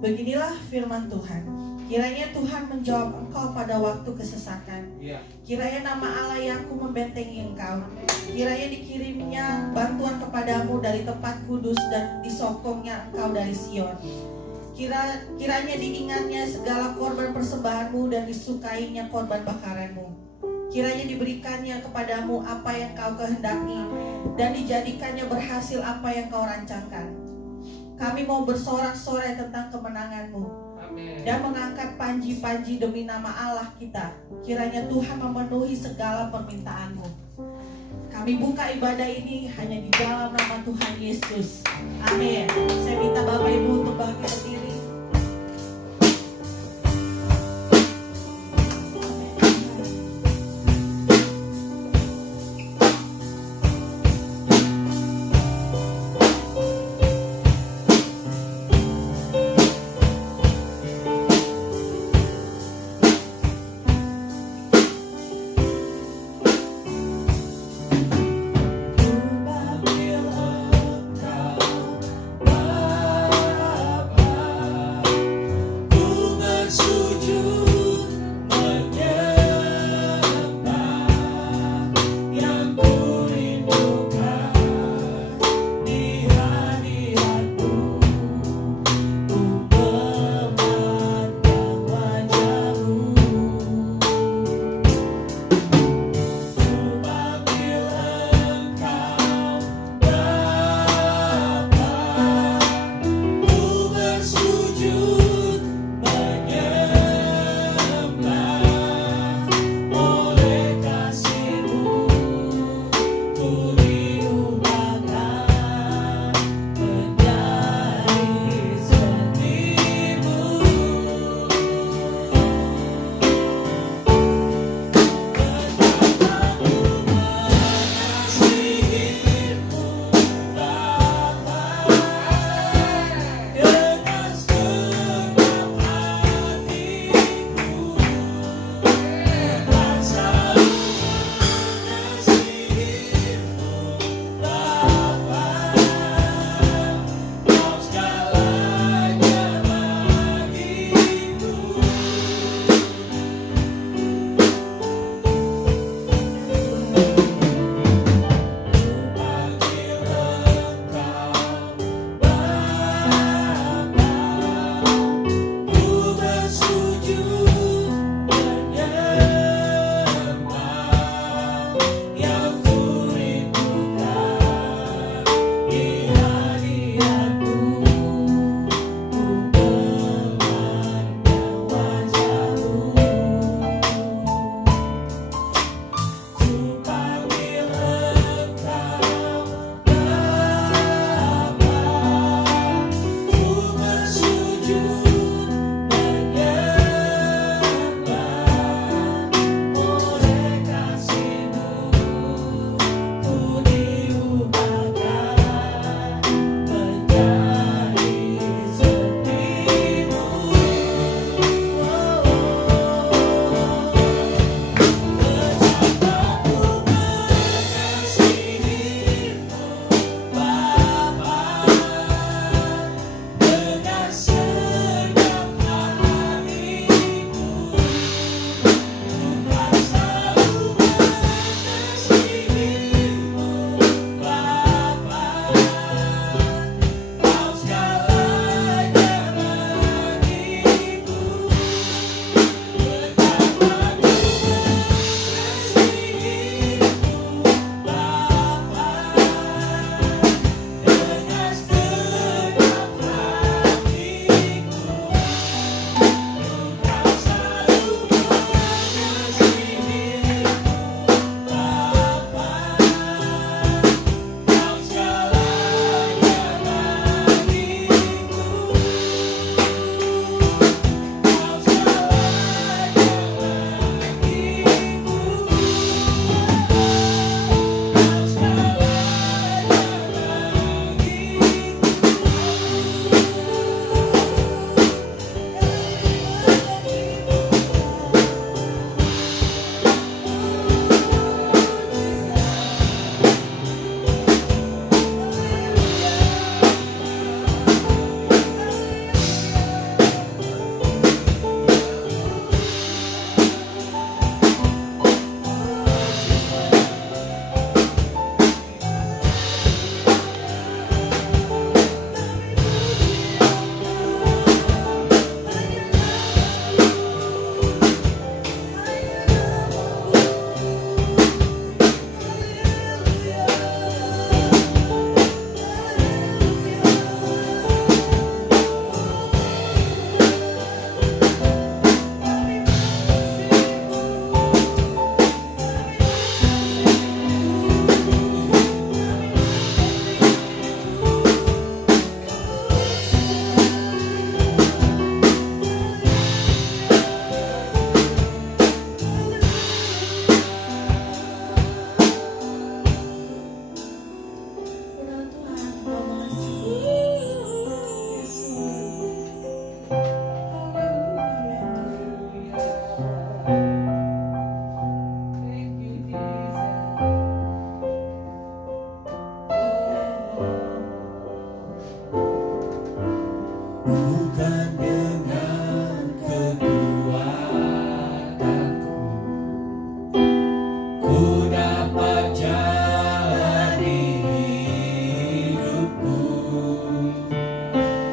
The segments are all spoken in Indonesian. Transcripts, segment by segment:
Beginilah firman Tuhan. Kiranya Tuhan menjawab engkau pada waktu kesesakan. Kiranya nama Allah Yakub membentengi engkau. Kiranya dikirimnya bantuan kepadamu dari tempat kudus dan disokongnya engkau dari Sion. Kiranya diingatnya segala korban persembahanmu dan disukainya korban bakaranmu. Kiranya diberikannya kepadamu apa yang kau kehendaki dan dijadikannya berhasil apa yang kau rancangkan. Kami mau bersorak-sorai tentang kemenanganmu dan mengangkat panji-panji demi nama Allah kita. Kiranya Tuhan memenuhi segala permintaanmu. Kami buka ibadah ini hanya di dalam nama Tuhan Yesus. Amin. Saya minta Bapak Ibu untuk bangkit berdiri. Ku panggil engkau,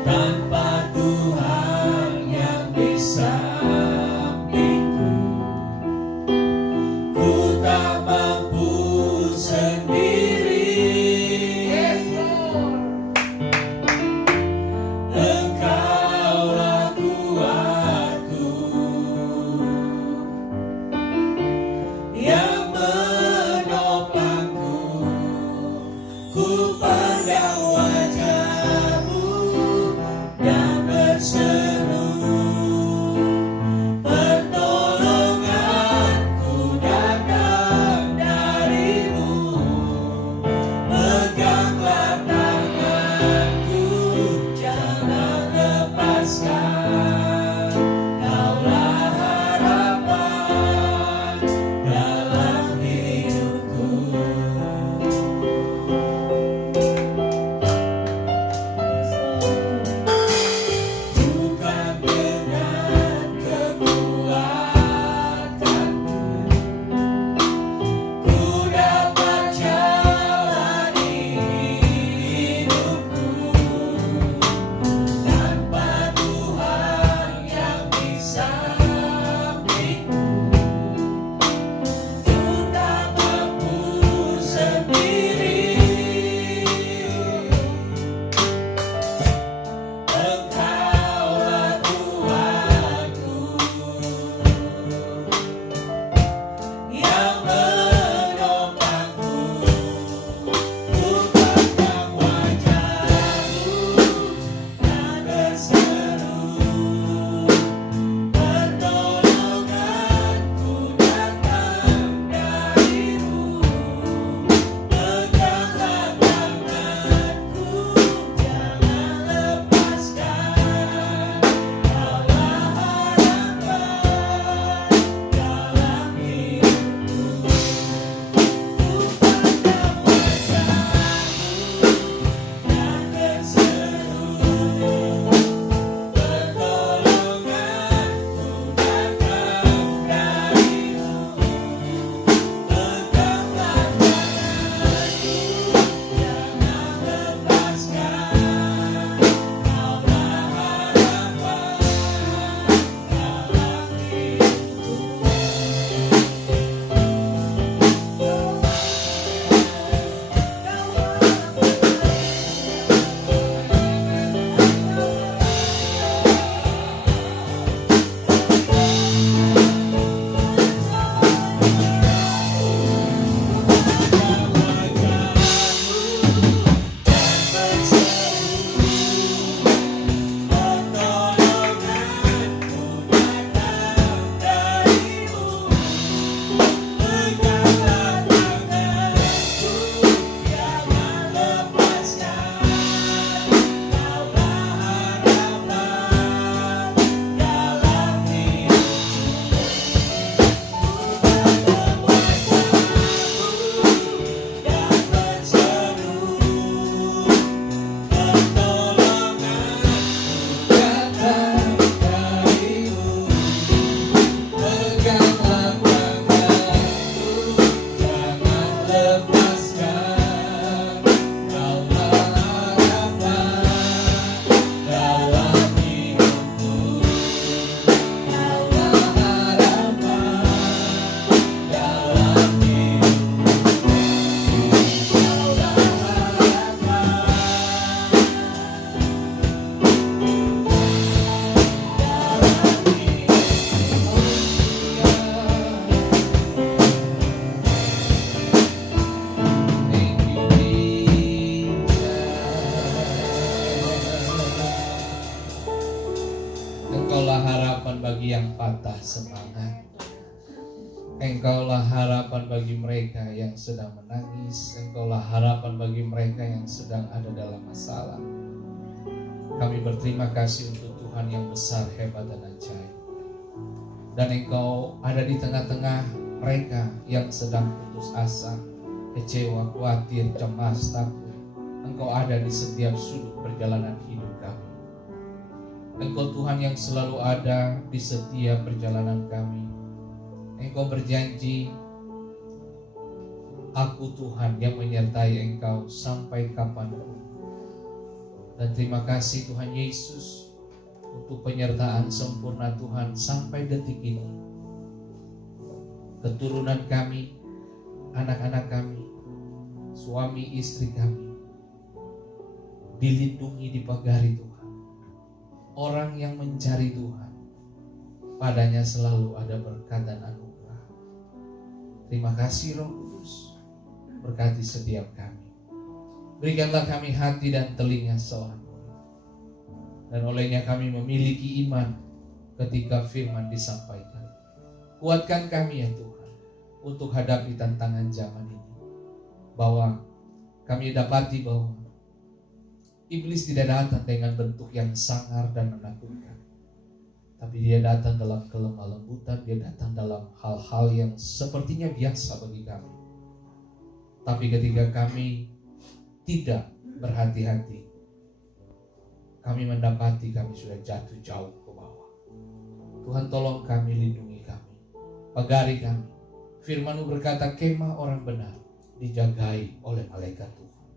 Tanpa Tuhan yang di sampingku, ku tak mampu sendiri. Yes, Lord. Engkaulah kuatku yang menopangku, ku pandang wajah-Mu dan berseru, pertolonganku datang dari-Mu. Peganglah tanganku, jangan lepaskan. Kaulah harapan dalam hidupku. Bukan dengan kekuatanku ku dapat jalani hidupku. Tanpa Tuhan yang di sampingku, ku tak mampu sendiri. Engkaulah Tuhanku yang menopangku, ku pandang wajah-Mu dan berseru, pertolonganku datang dari-Mu. Peganglah tanganku, jangan lepaskan. Kaulah harapan dalam hidupku. Ku pandang wajah-Mu dan berseru, pertolonganku datang dari-Mu. Peganglah tanganku, jangan lepaskan. Kaulah harapan dalam Engkaulah harapan bagi yang patah semangat. Engkaulah harapan bagi mereka yang sedang menangis. Engkaulah harapan bagi mereka yang sedang ada dalam masalah. Kami berterima kasih untuk Tuhan yang besar, hebat, dan ajaib. Dan Engkau ada di tengah-tengah mereka yang sedang putus asa, kecewa, khawatir, cemas, takut. Engkau ada di setiap sudut perjalanan hidup kami. Engkau Tuhan yang selalu ada di setiap perjalanan kami. Engkau berjanji, Aku Tuhan yang menyertai engkau sampai kapanpun. Dan terima kasih Tuhan Yesus untuk penyertaan sempurna Tuhan sampai detik ini. Keturunan kami, anak-anak kami, suami istri kami dilindungi, dipagari Tuhan. Orang yang mencari Tuhan, padanya selalu ada berkat dan anugerah. Terima kasih Roh Kudus, berkati setiap kami. Berikanlah kami hati dan telinga seorang murid, dan olehnya kami memiliki iman ketika firman disampaikan. Kuatkan kami ya Tuhan untuk hadapi tantangan zaman ini, bahwa kami dapati bahwa iblis tidak datang dengan bentuk yang sangar dan menakutkan, tapi dia datang dalam kelemah lembutan. Dia datang dalam hal-hal yang sepertinya biasa bagi kami. Tapi ketika kami tidak berhati-hati, kami mendapati kami sudah jatuh jauh ke bawah. Tuhan tolong kami, lindungi kami, pagari kami. Firman-Mu berkata, kemah orang benar dijagai oleh malaikat Tuhan.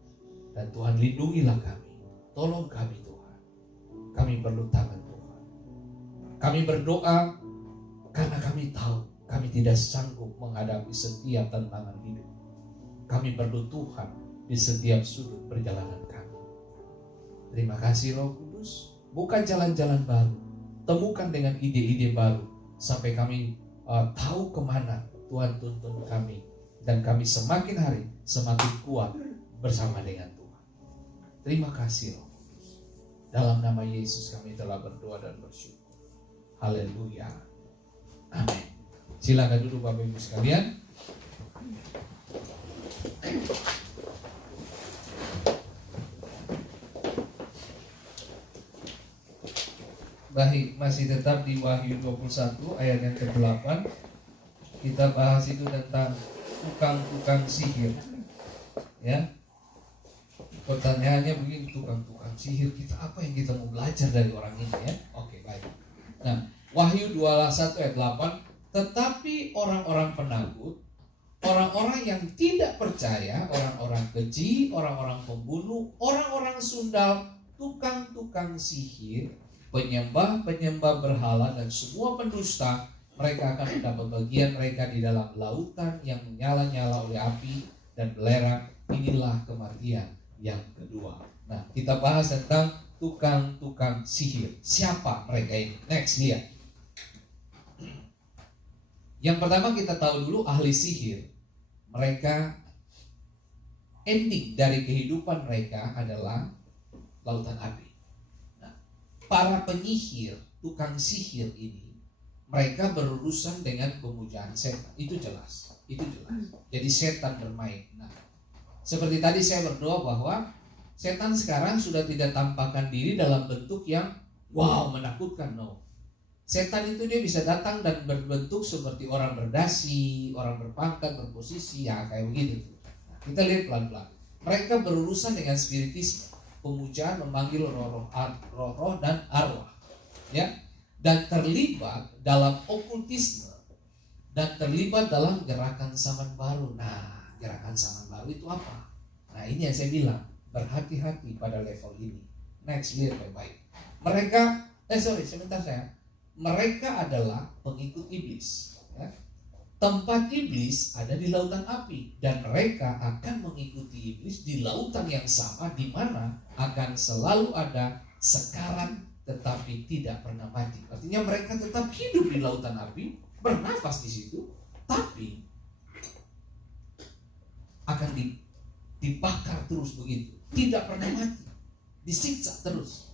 Dan Tuhan lindungilah kami, tolong kami Tuhan. Kami perlu tangan Tuhan. Kami berdoa karena kami tahu kami tidak sanggup menghadapi setiap tantangan hidup. Kami perlu Tuhan di setiap sudut perjalanan kami. Terima kasih Roh Kudus. Buka jalan-jalan baru, temukan dengan ide-ide baru, sampai kami tahu kemana Tuhan tuntun kami, dan kami semakin hari semakin kuat bersama dengan Tuhan. Terima kasih Roh Kudus. Dalam nama Yesus kami telah berdoa dan bersyukur. Haleluya. Amin. Silakan duduk Bapak Ibu sekalian. Baik, masih tetap di Wahyu 21 ayat yang ke-8. Kita bahas itu tentang tukang-tukang sihir. Ya. Pertanyaannya begini, tukang-tukang sihir kita, apa yang kita mau belajar dari orang ini ya? Oke, baik. Nah, Wahyu 21 ayat 8, tetapi orang-orang penakut, orang-orang yang tidak percaya, orang-orang keji, orang-orang pembunuh, orang-orang sundal, tukang-tukang sihir, penyembah-penyembah berhala, dan semua pendusta, mereka akan mendapat bagian mereka di dalam lautan yang menyala-nyala oleh api dan belerang. Inilah kematian yang kedua. Nah, kita bahas tentang tukang-tukang sihir. Siapa mereka ini? Next, lihat. Yang pertama kita tahu dulu ahli sihir. Mereka, ending dari kehidupan mereka adalah lautan api. Para penyihir, tukang sihir ini, mereka berurusan dengan pemujaan setan. Itu jelas. Jadi setan bermain. Nah, seperti tadi saya berdoa bahwa setan sekarang sudah tidak tampakkan diri dalam bentuk yang wow, menakutkan. No. Setan itu dia bisa datang dan berbentuk seperti orang berdasi, orang berpangkat, berposisi, ya kayak begitu. Nah, kita lihat pelan-pelan. Mereka berurusan dengan spiritisme. Pemujaan, memanggil roh-roh dan arwah, ya, dan terlibat dalam okultisme, dan terlibat dalam gerakan zaman baru. Nah, gerakan zaman baru itu apa? Nah, ini yang saya bilang, berhati-hati pada level ini. Next, lihat baik-baik. Mereka adalah pengikut iblis, ya. Tempat iblis ada di lautan api, dan mereka akan mengikuti iblis di lautan yang sama, di mana akan selalu ada sekarang tetapi tidak pernah mati. Artinya mereka tetap hidup di lautan api, bernafas di situ, tapi akan dibakar terus begitu, tidak pernah mati, disiksa terus.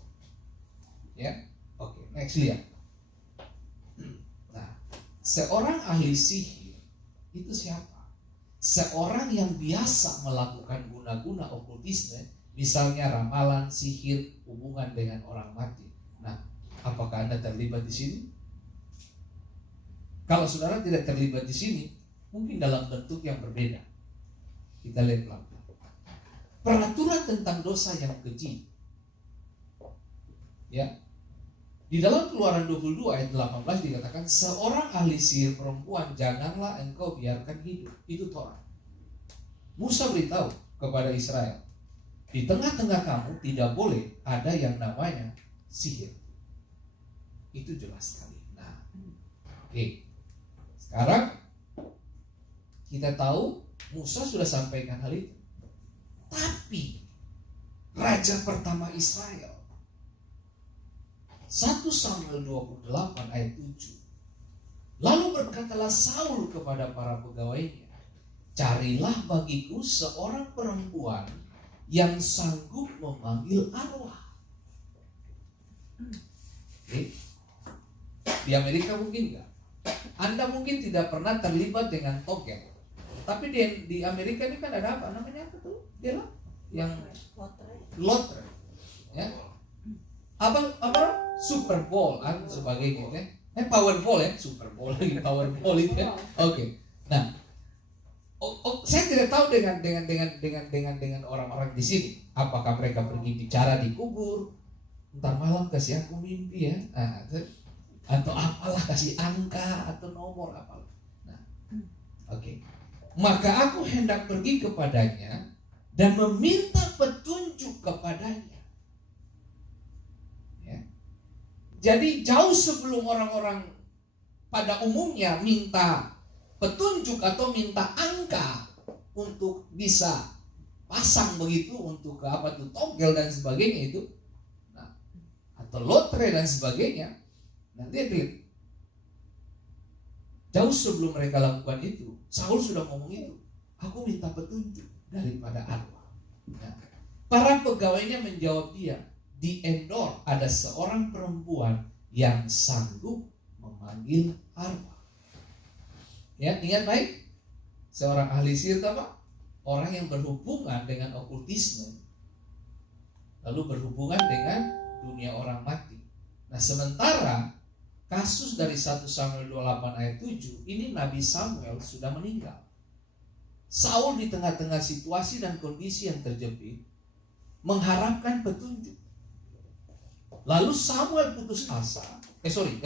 Ya, oke, next lihat. Seorang ahli sihir itu siapa? Seorang yang biasa melakukan guna-guna okultisme, misalnya ramalan, sihir, hubungan dengan orang mati. Nah, apakah Anda terlibat di sini? Kalau saudara tidak terlibat di sini, mungkin dalam bentuk yang berbeda. Kita lihat pelan-pelan. Peraturan tentang dosa yang keji. Ya. Di dalam Keluaran 22 ayat 18 dikatakan, seorang ahli sihir perempuan janganlah engkau biarkan hidup. Itu Torah. Musa beritahu kepada Israel, Di tengah-tengah kamu tidak boleh ada yang namanya sihir. Itu jelas sekali. Nah, oke. Sekarang kita tahu Musa sudah sampaikan hal itu. Tapi raja pertama Israel, 1 Samuel 28 ayat 7. Lalu berkatalah Saul kepada para pegawainya, carilah bagiku seorang perempuan yang sanggup memanggil arwah. Oke. Di Amerika mungkin enggak. Anda mungkin tidak pernah terlibat dengan togel. Tapi di Amerika ini kan ada apa? Namanya apa tuh? Dia lah yang lotre. Ya. Apa? Super Bowl dan sebagainya kan. Powerball ya, Super Bowl lagi Powerball itu ya. Oke. Nah, saya tidak tahu dengan orang-orang di sini. Apakah mereka pergi bicara di kubur? Ntar malam kasih aku mimpi ya. Nah, atau apalah, kasih angka atau nomor apalah. Nah, oke. Maka aku hendak pergi kepadanya dan meminta petunjuk kepadanya. Ya. Jadi jauh sebelum orang-orang pada umumnya minta petunjuk atau minta angka untuk bisa pasang begitu untuk apa tuh togel dan sebagainya itu, nah, atau lotre dan sebagainya. Nanti jauh sebelum mereka lakukan itu, Saul sudah ngomong itu. Aku minta petunjuk daripada arwah. Nah, para pegawainya menjawab dia, di Endor ada seorang perempuan yang sanggup memanggil arwah. Ya, ingat baik. Seorang ahli sihir apa? Orang yang berhubungan dengan okultisme, lalu berhubungan dengan dunia orang mati. Nah, sementara kasus dari 1 Samuel 28 ayat 7, ini Nabi Samuel sudah meninggal. Saul di tengah-tengah situasi dan kondisi yang terjepit mengharapkan petunjuk. Lalu Samuel putus asa.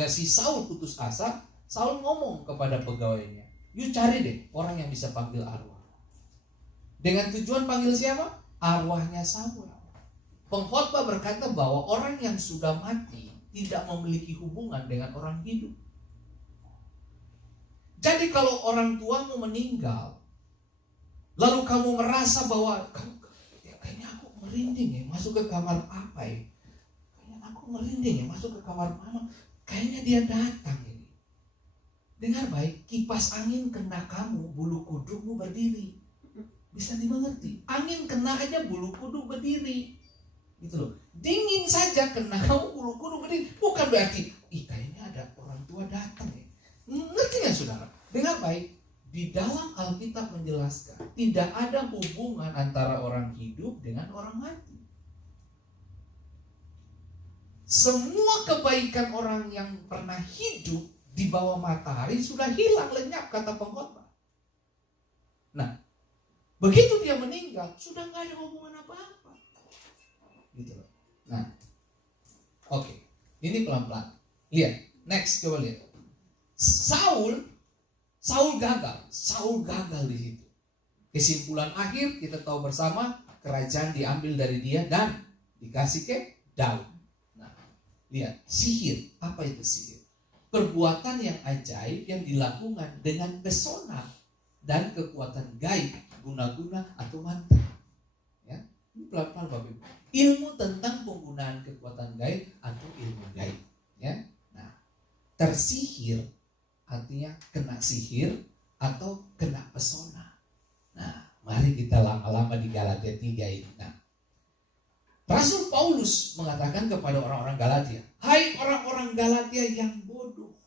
Si Saul putus asa. Saul ngomong kepada pegawainya, "You cari deh orang yang bisa panggil arwah." Dengan tujuan panggil siapa? Arwahnya Samuel. Pengkhotbah berkata bahwa orang yang sudah mati tidak memiliki hubungan dengan orang hidup. Jadi kalau orang tuamu meninggal, lalu kamu merasa bahwa kayaknya aku merinding ya masuk ke kamar apa ya? Kayaknya aku merinding ya masuk ke kamar mama. Kayaknya dia datang ini. Dengar baik, kipas angin kena kamu, bulu kudukmu berdiri. Bisa dimengerti? Angin kena aja bulu kuduk berdiri. Gitu loh. Dingin saja kena kamu bulu kuduk berdiri. Bukan berarti kayaknya ada orang tua datang ya. Ngerti nggak saudara? Dengar baik, di dalam Alkitab menjelaskan tidak ada hubungan antara orang hidup dengan orang mati. Semua kebaikan orang yang pernah hidup di bawah matahari sudah hilang lenyap, kata pengkhotbah. Nah, begitu dia meninggal sudah nggak ada hubungan apa-apa. Gitu loh. Nah, oke. Ini pelan-pelan. Lihat, next coba lihat. Saul gagal di situ. Kesimpulan akhir kita tahu bersama, kerajaan diambil dari dia dan dikasih ke Daud. Nah, lihat, sihir. Apa itu sihir? Perbuatan yang ajaib yang dilakukan dengan pesona dan kekuatan gaib, guna-guna atau mantra. Ya, ini pelan-pelan Bapak Ibu. Ilmu tentang penggunaan kekuatan gaib atau ilmu gaib. Ya, nah, tersihir artinya kena sihir atau kena pesona. Nah, mari kita lama-lama di Galatia 3 ini. Nah, Rasul Paulus mengatakan kepada orang-orang Galatia, "Hai orang-orang Galatia yang bodoh,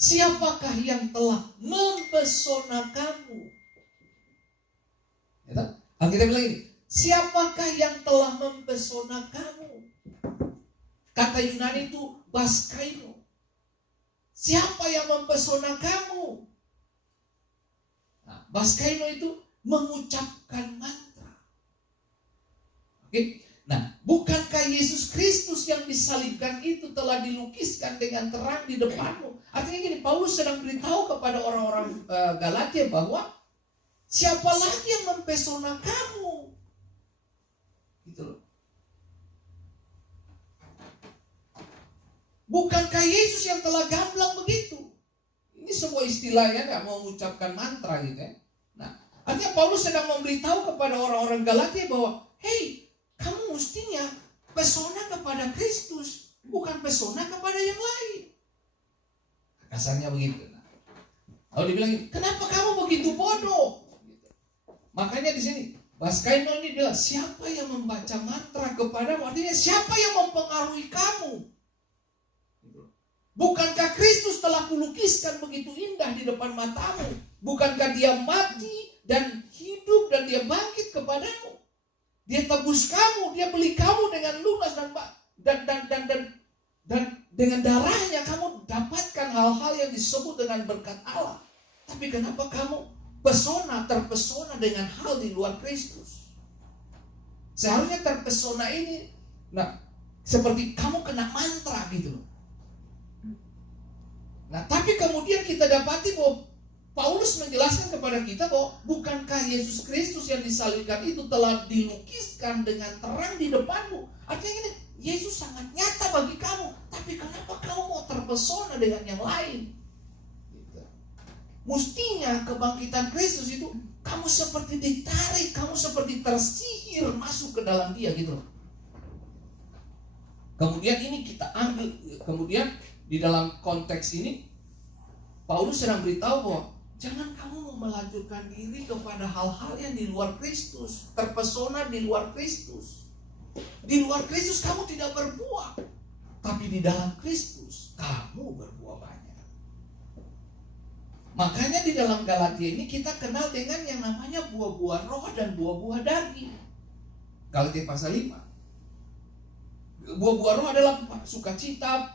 siapakah yang telah mempesona kamu?" Alkitab bilang ini, siapakah yang telah mempesona kamu? Kata Yunani itu baskaino. Siapa yang mempesona kamu? Nah, baskaino itu mengucapkan mantra. Oke? Nah, bukankah Yesus Kristus yang disalibkan itu telah dilukiskan dengan terang di depanmu? Artinya gini, Paulus sedang beritahu kepada orang-orang Galatia bahwa siapa lagi yang mempesona kamu? Gitu loh. Bukankah Yesus yang telah gamblang begitu? Ini sebuah istilah ya, nggak mau mengucapkan mantra gitu ya. Nah, artinya Paulus sedang memberitahu kepada orang-orang Galatia bahwa, hey, kamu mestinya pesona kepada Kristus, bukan pesona kepada yang lain. Kasarnya begitu. Lalu dibilang, kenapa kamu begitu bodoh? Makanya di sini Baskaino ini bilang, siapa yang membaca mantra kepadamu? Artinya siapa yang mempengaruhi kamu? Bukankah Kristus telah kulukiskan begitu indah di depan matamu? Bukankah dia mati dan hidup dan dia bangkit kepadamu? Dia tebus kamu, dia beli kamu dengan lunas dan dengan darahnya kamu dapatkan hal-hal yang disebut dengan berkat Allah. Tapi kenapa kamu terpesona dengan hal di luar Kristus? Seharusnya terpesona ini, seperti kamu kena mantra gitu loh. Nah, tapi kemudian kita dapati bahwa Paulus menjelaskan kepada kita bahwa bukankah Yesus Kristus yang disalibkan itu telah dilukiskan dengan terang di depanmu? Artinya ini, Yesus sangat nyata bagi kamu, tapi kenapa kamu mau terpesona dengan yang lain? Gitu. Mestinya kebangkitan Kristus itu kamu seperti ditarik, kamu seperti tersihir masuk ke dalam dia gitu loh. Kemudian ini kita ambil, kemudian di dalam konteks ini Paulus sedang beritahu bahwa jangan kamu melanjutkan diri kepada hal-hal yang di luar Kristus, terpesona di luar Kristus. Di luar Kristus kamu tidak berbuah, tapi di dalam Kristus kamu berbuah banyak. Makanya di dalam Galatia ini kita kenal dengan yang namanya buah-buah roh dan buah-buah daging. Galatia pasal 5. Buah-buah roh adalah sukacita,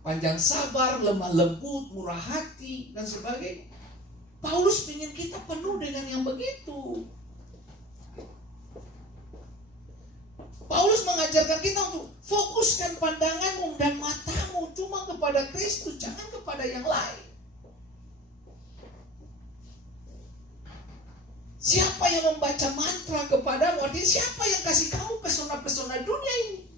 panjang sabar, lemah lembut, murah hati, dan sebagainya. Paulus ingin kita penuh dengan yang begitu. Paulus mengajarkan kita untuk fokuskan pandanganmu dan matamu cuma kepada Kristus, jangan kepada yang lain. Siapa yang membaca mantra kepadamu? Artinya siapa yang kasih kamu pesona-pesona dunia ini?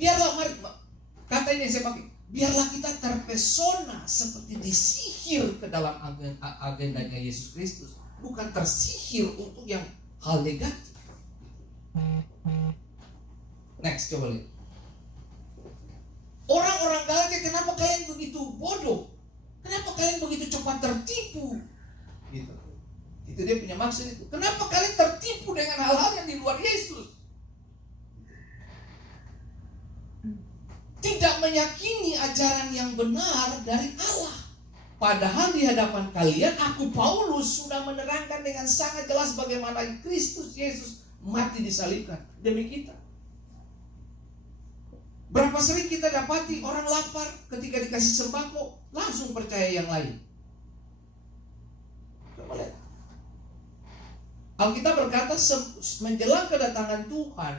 Biarlah, mari, kata ini saya pakai, biarlah kita terpesona seperti disihir ke dalam agendanya Yesus Kristus, bukan tersihir untuk yang hal negatif. Next, coba lihat. Orang-orang Galatia, kenapa kalian begitu bodoh? Kenapa kalian begitu cepat tertipu? Gitu. Itu dia punya maksud itu. Kenapa kalian tertipu dengan hal-hal yang di luar Yesus? Tidak meyakini ajaran yang benar dari Allah. Padahal di hadapan kalian, aku Paulus sudah menerangkan dengan sangat jelas bagaimana Kristus Yesus mati disalibkan demi kita. Berapa sering kita dapati orang lapar ketika dikasih sembako langsung percaya yang lain. Coba lihat. Alkitab berkata menjelang kedatangan Tuhan,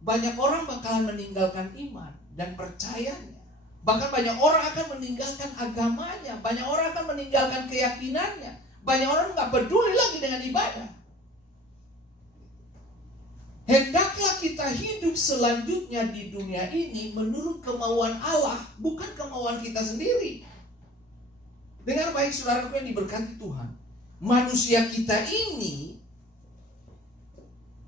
banyak orang bakalan meninggalkan iman dan percayanya. Bahkan banyak orang akan meninggalkan agamanya, banyak orang akan meninggalkan keyakinannya, banyak orang gak peduli lagi dengan ibadah. Hendaklah kita hidup selanjutnya di dunia ini menurut kemauan Allah, bukan kemauan kita sendiri. Dengar baik saudaraku yang diberkati Tuhan, manusia kita ini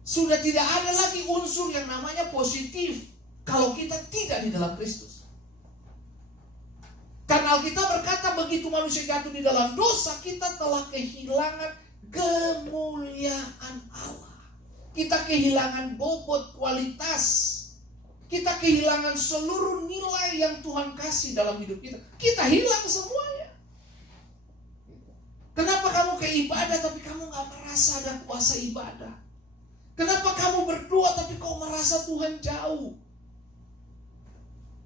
sudah tidak ada lagi unsur yang namanya positif kalau kita tidak di dalam Kristus. Karena Alkitab berkata begitu manusia jatuh di dalam dosa, kita telah kehilangan kemuliaan Allah. Kita kehilangan bobot kualitas. Kita kehilangan seluruh nilai yang Tuhan kasih dalam hidup kita. Kita hilang semuanya. Kenapa kamu ke ibadah tapi kamu gak merasa ada kuasa ibadah? Kenapa kamu berdoa tapi kau merasa Tuhan jauh?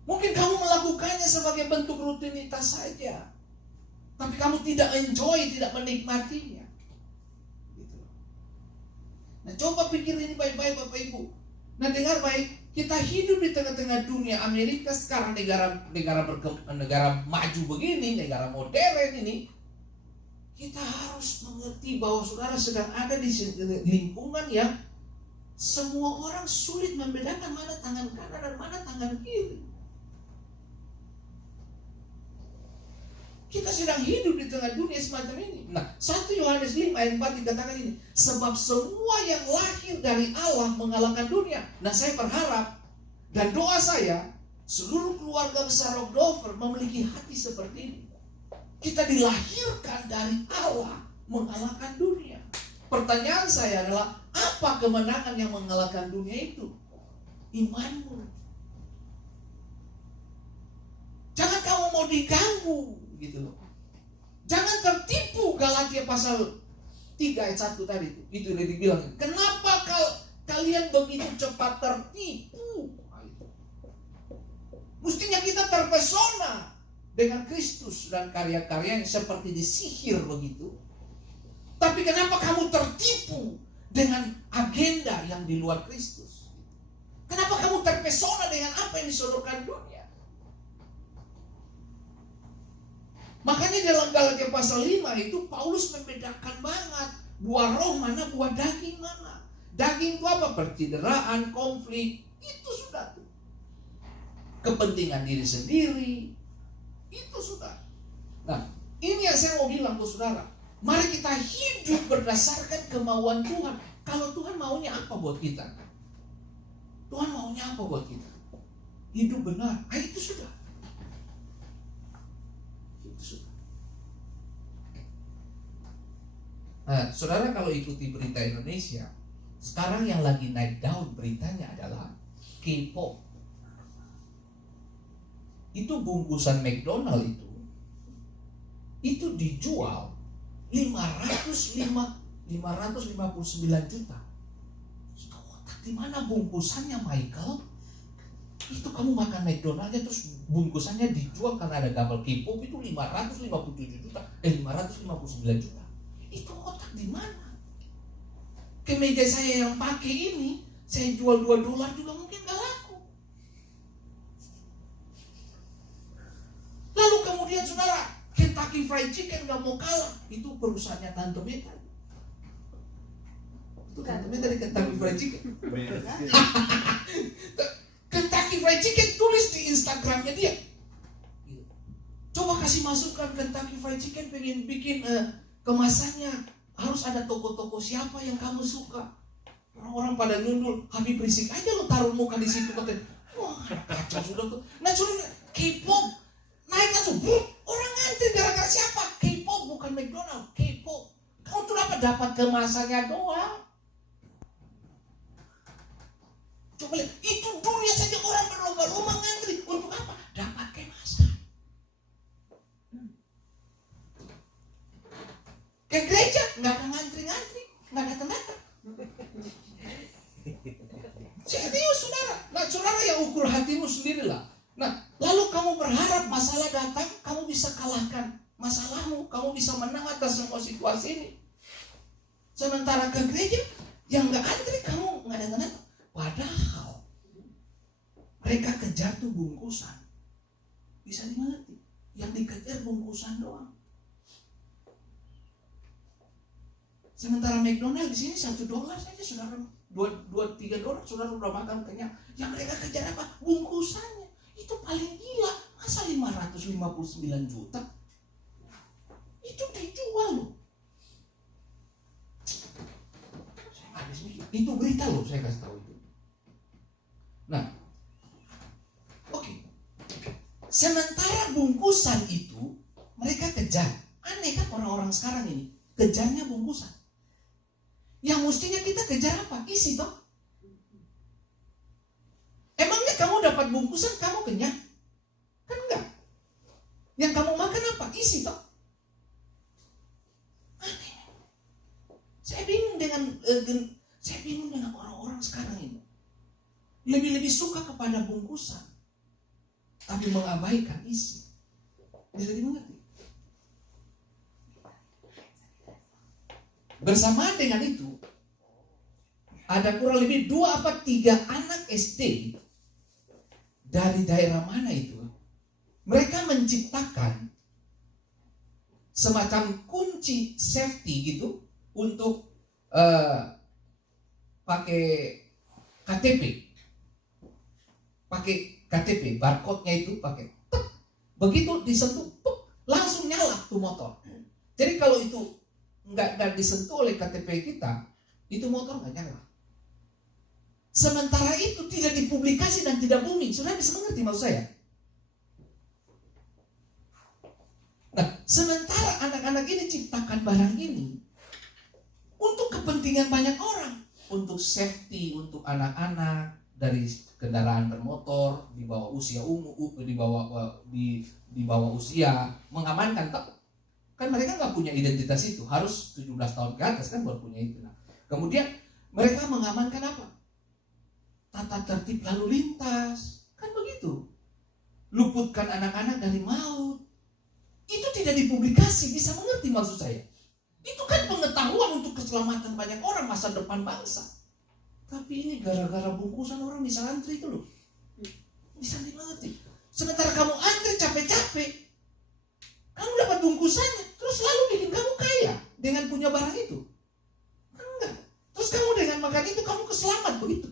Mungkin kamu melakukannya sebagai bentuk rutinitas saja, tapi kamu tidak enjoy, tidak menikmatinya. Gitu. Nah, coba pikir ini baik-baik Bapak Ibu. Nah, dengar baik, kita hidup di tengah-tengah dunia. Amerika sekarang negara maju begini, negara modern ini. Kita harus mengerti bahwa saudara sedang ada di lingkungan yang semua orang sulit membedakan mana tangan kanan dan mana tangan kiri. Kita sedang hidup di tengah dunia semacam ini. Nah, 1 Yohanes 5 ayat 4 dikatakan ini, sebab semua yang lahir dari Allah mengalahkan dunia. Nah, saya berharap dan doa saya, seluruh keluarga besar Rockdover memiliki hati seperti ini. Kita dilahirkan dari Allah mengalahkan dunia. Pertanyaan saya adalah, apa kemenangan yang mengalahkan dunia itu? Imanmu. Jangan kamu mau diganggu gitu loh. Jangan tertipu. Galatia pasal 3 ayat 1 tadi itu udah dibilang, kenapa kalian begitu cepat tertipu? Mestinya kita terpesona dengan Kristus dan karya-karyanya seperti disihir begitu. Tapi kenapa kamu tertipu dengan agenda yang di luar Kristus? Kenapa kamu terpesona dengan apa yang disodorkan dunia? Makanya dalam Galatia pasal 5 itu Paulus membedakan banget buah roh mana, buah daging mana. Daging itu apa? Percideraan, konflik, itu sudah tuh. Kepentingan diri sendiri, itu sudah. Nah, ini yang saya mau bilang ke saudara. Mari kita hidup berdasarkan kemauan Tuhan. Kalau Tuhan maunya apa buat kita? Tuhan maunya apa buat kita? Hidup benar. Itu sudah. Itu sudah. Nah, saudara kalau ikuti berita Indonesia, sekarang yang lagi naik daun beritanya adalah K-pop. Itu bungkusan McDonald itu dijual 559 juta. Itu otak di mana bungkusannya, Michael? Itu kamu makan McDonaldnya terus bungkusannya dijual karena ada gambar K-pop itu 557 juta, 559 juta. Itu otak di mana? Kemeja saya yang pakai ini, saya jual $2 juga mungkin gak laku. Lalu kemudian saudara, Kentucky Fried Chicken gak mau kalah. Itu perusahaannya Tante Meta. Itu Tante Meta di Kentucky Fried Chicken. Kentucky Fried Chicken tulis di Instagramnya dia. Coba kasih masukan Kentucky Fried Chicken pengen bikin kemasannya. Harus ada toko-toko siapa yang kamu suka. Orang-orang pada nyundul. Habis berisik aja lo taruh muka di situ. Wah kacau sudah tuh. Nah sudah K-pop naik langsung, orang ngantri gara-gara siapa? K-pop, bukan McDonald, K-pop. Kamu tuh dapat kemasannya doang. Coba lihat, itu dunia saja orang berlomba-lomba ngantri. Untuk apa? Dapat kemasan. Ke gereja, nggak ada ngantri-ngantri, nggak datang-datang. Serius saudara. Nah saudara yang ukur hatimu sendirilah. Nah, lalu kamu berharap masalah datang, kamu bisa kalahkan masalahmu, kamu bisa menang atas semua situasi ini. Sementara ke gereja, yang gak antri, kamu gak datang-datang. Padahal, mereka kejar tuh bungkusan. Bisa dimengerti. Yang dikejar bungkusan doang. Sementara McDonald di sini $1 saja, saudara. $2-3 saudara udah makan kenyang. Yang mereka kejar apa? Bungkusannya. Itu paling gila. Masa 559 juta? Itu dijual loh. Itu berita loh, saya kasih tahu itu. Nah, oke. Sementara bungkusan itu mereka kejar. Aneh kan orang-orang sekarang ini kejarnya bungkusan. Yang mestinya kita kejar apa? Isi toh. Emangnya kamu dapat bungkusan, kamu kenyang? Kan enggak. Yang kamu makan apa? Isi toh. Aneh. Saya bingung dengan orang-orang sekarang ini. Lebih suka kepada bungkusan, tapi mengabaikan isi. Bisa dimengerti? Bersamaan dengan itu, ada kurang lebih 2 atau 3 anak SD dari daerah mana itu, mereka menciptakan semacam kunci safety gitu untuk pakai KTP. Pakai KTP, barcode-nya itu pakai tek. Begitu disentuh, langsung nyala tuh motor. Jadi kalau itu nggak disentuh oleh KTP kita, itu motor nggak nyala. Sementara itu tidak dipublikasi dan tidak booming. Saudara bisa mengerti maksud saya? Nah, sementara anak-anak ini ciptakan barang ini untuk kepentingan banyak orang, untuk safety, untuk anak-anak dari kendaraan bermotor di bawah usia di bawah usia, mengamankan tak? Kan mereka nggak punya identitas itu, harus 17 tahun ke atas kan baru punya itu. Nah, kemudian mereka mengamankan apa? Tata tertib lalu lintas, kan begitu. Luputkan anak-anak dari maut. Itu tidak dipublikasi, bisa mengerti maksud saya? Itu kan pengetahuan untuk keselamatan banyak orang, masa depan bangsa. Tapi ini gara-gara bungkusan orang bisa antri itu loh. Bisa dimengerti. Sementara kamu antri capek-capek, kamu dapat bungkusannya, terus lalu bikin kamu kaya dengan punya barang itu. Enggak. Terus kamu dengan makan itu kamu keselamat begitu.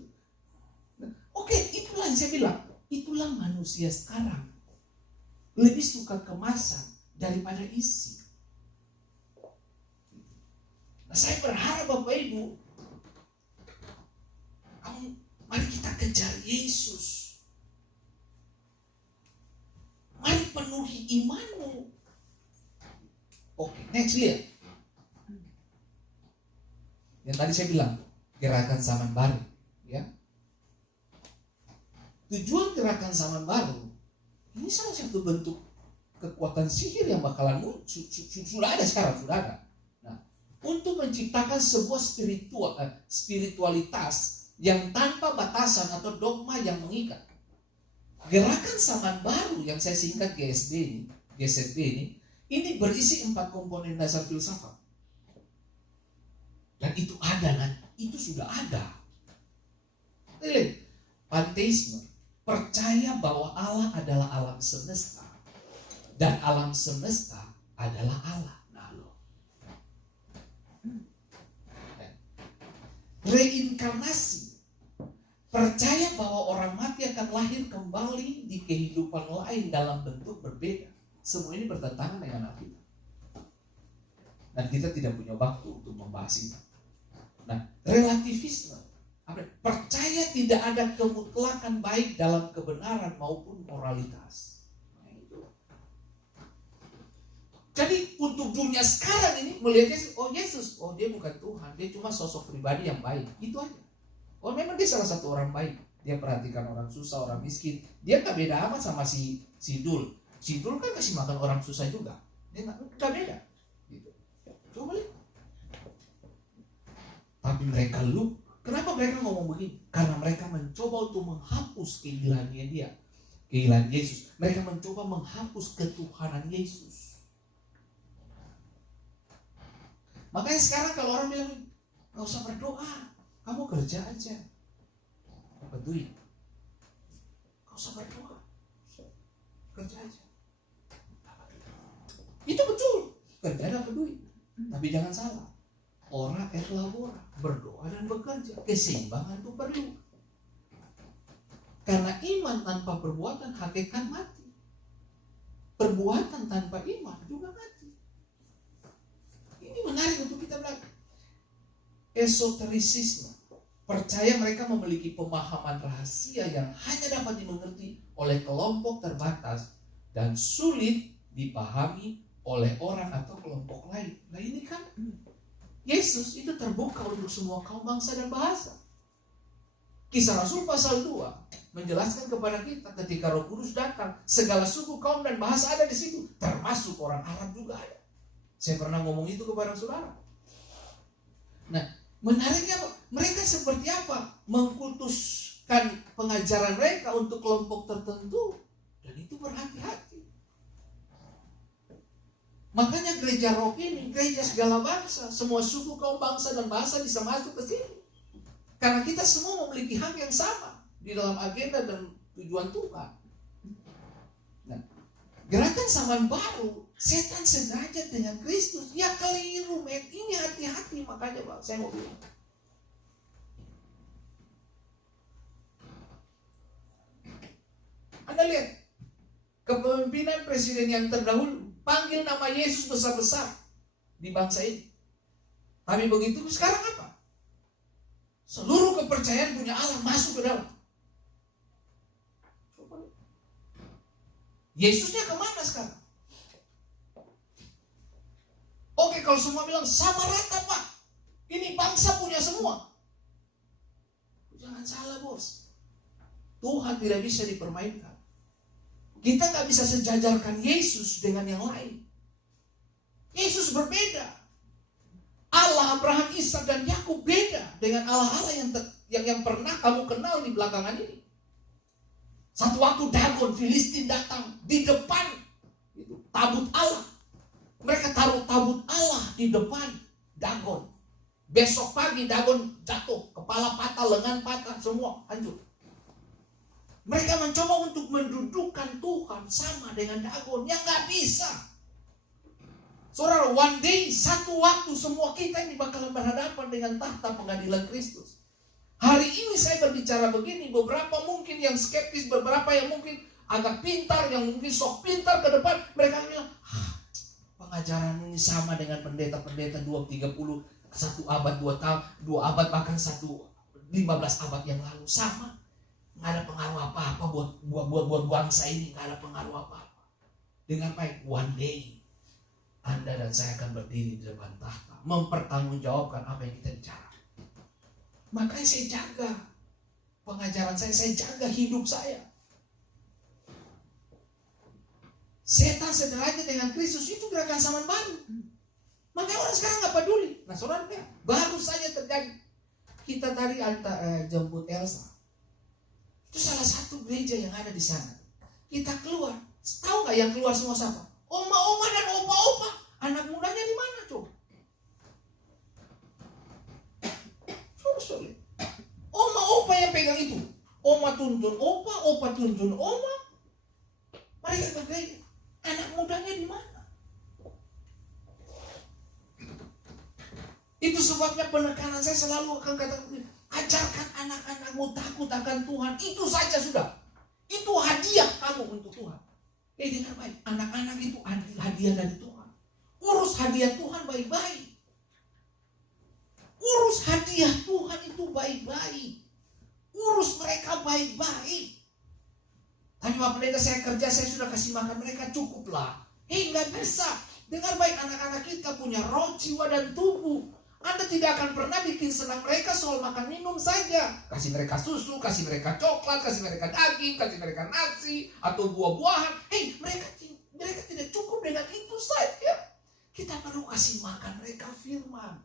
Oke, itulah yang saya bilang. Itulah manusia sekarang. Lebih suka kemasan daripada isi. Nah, saya berharap Bapak Ibu, mari kita kejar Yesus. Mari penuhi imanmu. Oke, next lihat. Yang tadi saya bilang, gerakan zaman baru. Ya. Tujuan gerakan zaman baru, ini salah satu bentuk kekuatan sihir yang bakalan muncul. Sudah ada sekarang, sudah ada. Nah, untuk menciptakan sebuah spiritualitas yang tanpa batasan atau dogma yang mengikat. Gerakan zaman baru yang saya singkat GSB ini berisi 4 komponen dasar filsafat. Dan itu ada kan? Itu sudah ada. Panteisme, percaya bahwa Allah adalah alam semesta dan alam semesta adalah Allah. Reinkarnasi, percaya bahwa orang mati akan lahir kembali di kehidupan lain dalam bentuk berbeda. Semua ini bertentangan dengan Alkitab. Dan kita tidak punya waktu untuk membahas itu. Nah, relativisme, percaya tidak ada kemutlakan baik dalam kebenaran maupun moralitas. Nah, itu. Jadi untuk dunia sekarang ini melihat Yesus, dia bukan Tuhan, dia cuma sosok pribadi yang baik. Itu aja. Memang dia salah satu orang baik. Dia perhatikan orang susah, orang miskin. Dia gak beda amat sama si Dul. Si Dul kan kasih makan orang susah juga. Dia gak beda. Gitu. Coba lihat. Tapi mereka lupa. Kenapa mereka ngomong begini? Karena mereka mencoba untuk menghapus kegilaannya dia. Kegilaan Yesus. Mereka mencoba menghapus ketuhanan Yesus. Makanya sekarang kalau orang bilang, gak usah berdoa, kamu kerja aja, dapat duit. Gak usah berdoa, kerja aja. Itu betul, kerja dapat duit. Tapi jangan salah, ora et labora, berdoa dan bekerja, keseimbangan itu perlu. Karena iman tanpa perbuatan hakikat mati. Perbuatan tanpa iman juga mati. Ini menarik untuk kita belajar. Esoterisisme, percaya mereka memiliki pemahaman rahasia yang hanya dapat dimengerti oleh kelompok terbatas dan sulit dipahami oleh orang atau kelompok lain. Nah ini kan Yesus itu terbuka untuk semua kaum bangsa dan bahasa. Kisah Rasul pasal 2 menjelaskan kepada kita ketika Roh Kudus datang, segala suku, kaum dan bahasa ada di situ, termasuk orang Arab juga ada. Saya pernah ngomong itu kepada saudara. Nah, menariknya apa? Mereka seperti apa? Mengkultuskan pengajaran mereka untuk kelompok tertentu. Dan itu berhati-hati. Makanya gereja roh ini, gereja segala bangsa, semua suku, kaum, bangsa, dan bahasa bisa masuk ke sini. Karena kita semua memiliki hak yang sama di dalam agenda dan tujuan Tuhan. Nah, gerakan zaman baru Setan sederajat dengan Kristus. Ya keliru, men. Ini hati-hati, makanya Pak, saya mau bilang. Anda lihat, kepemimpinan presiden yang terdahulu panggil nama Yesus besar-besar di bangsa ini. Tapi begitu sekarang apa? Seluruh kepercayaan punya Allah masuk ke dalam. Yesusnya kemana sekarang? Oke, kalau semua bilang sama rata Pak, ini bangsa punya semua. Jangan salah bos, Tuhan tidak bisa dipermainkan. Kita nggak bisa sejajarkan Yesus dengan yang lain. Yesus berbeda. Allah Abraham, Ishak dan Yakub beda dengan Allah-Allah yang pernah kamu kenal di belakangan ini. Satu waktu Dagon Filistin datang di depan itu tabut Allah. Mereka taruh tabut Allah di depan Dagon. Besok pagi Dagon jatuh, kepala patah, lengan patah, semua hancur. Mereka mencoba untuk mendudukkan Tuhan sama dengan Dagon, yang gak bisa. Saudara, one day, satu waktu semua kita ini bakalan berhadapan dengan tahta pengadilan Kristus. Hari ini saya berbicara begini, beberapa mungkin yang skeptis, beberapa yang mungkin agak pintar, yang mungkin sok pintar ke depan, mereka bilang, pengajaran ini sama dengan pendeta-pendeta 230, 1 abad, 2 tahun, 2 abad, bahkan 15 abad yang lalu. Sama. Nggak ada pengaruh apa-apa buat bangsa ini, nggak ada pengaruh apa-apa. Dengar baik, one day Anda dan saya akan berdiri di depan tahta, mempertanggungjawabkan apa yang kita bicara. Makanya saya jaga pengajaran saya jaga hidup saya. Setan sederajat dengan Kristus itu gerakan zaman baru. Makanya orang sekarang nggak peduli. Nah saudara, baru saja terjadi. Kita tadi jemput Elsa. Itu salah satu gereja yang ada di sana. Kita keluar. Tahu nggak yang keluar semua siapa? Oma-oma dan opa-opa. Anak mudanya di mana coba? Coba. Oma-opa yang pegang itu. Oma tuntun opa, opa tuntun oma. Mereka ke gereja. Anak mudanya di mana? Itu sebabnya penekanan saya selalu akan katakan, ajarkan anak-anakmu takut akan Tuhan. Itu saja sudah. Itu hadiah kamu untuk Tuhan. Dengar baik. Anak-anak itu hadiah dari Tuhan. Urus hadiah Tuhan baik-baik. Urus hadiah Tuhan itu baik-baik. Urus mereka baik-baik. Tapi Pak Pendeta, saya kerja, saya sudah kasih makan mereka, cukuplah. Nggak bisa. Dengar baik, anak-anak kita punya roh, jiwa, dan tubuh. Anda tidak akan pernah bikin senang mereka soal makan minum saja. Kasih mereka susu, kasih mereka coklat, kasih mereka daging, kasih mereka nasi, atau buah-buahan. Mereka tidak cukup dengan itu saja. Kita perlu kasih makan mereka firman.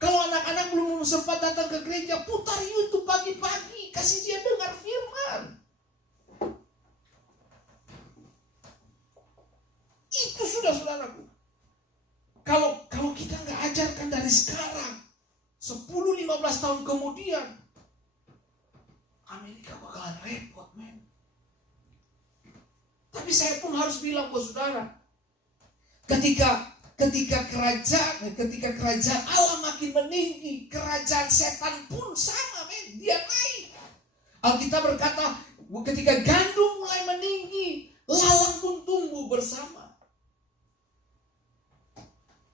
Kalau anak-anak belum sempat datang ke gereja, putar YouTube pagi-pagi, kasih dia dengar firman. Itu sudah saudaraku. Kalau kita nggak ajarkan dari sekarang, 10-15 tahun kemudian, Amerika bakalan repot, men. Tapi saya pun harus bilang buat saudara, ketika kerajaan Allah makin meninggi, kerajaan setan pun sama, men, dia naik. Alkitab berkata, ketika gandum mulai meninggi, lalang pun tumbuh bersama.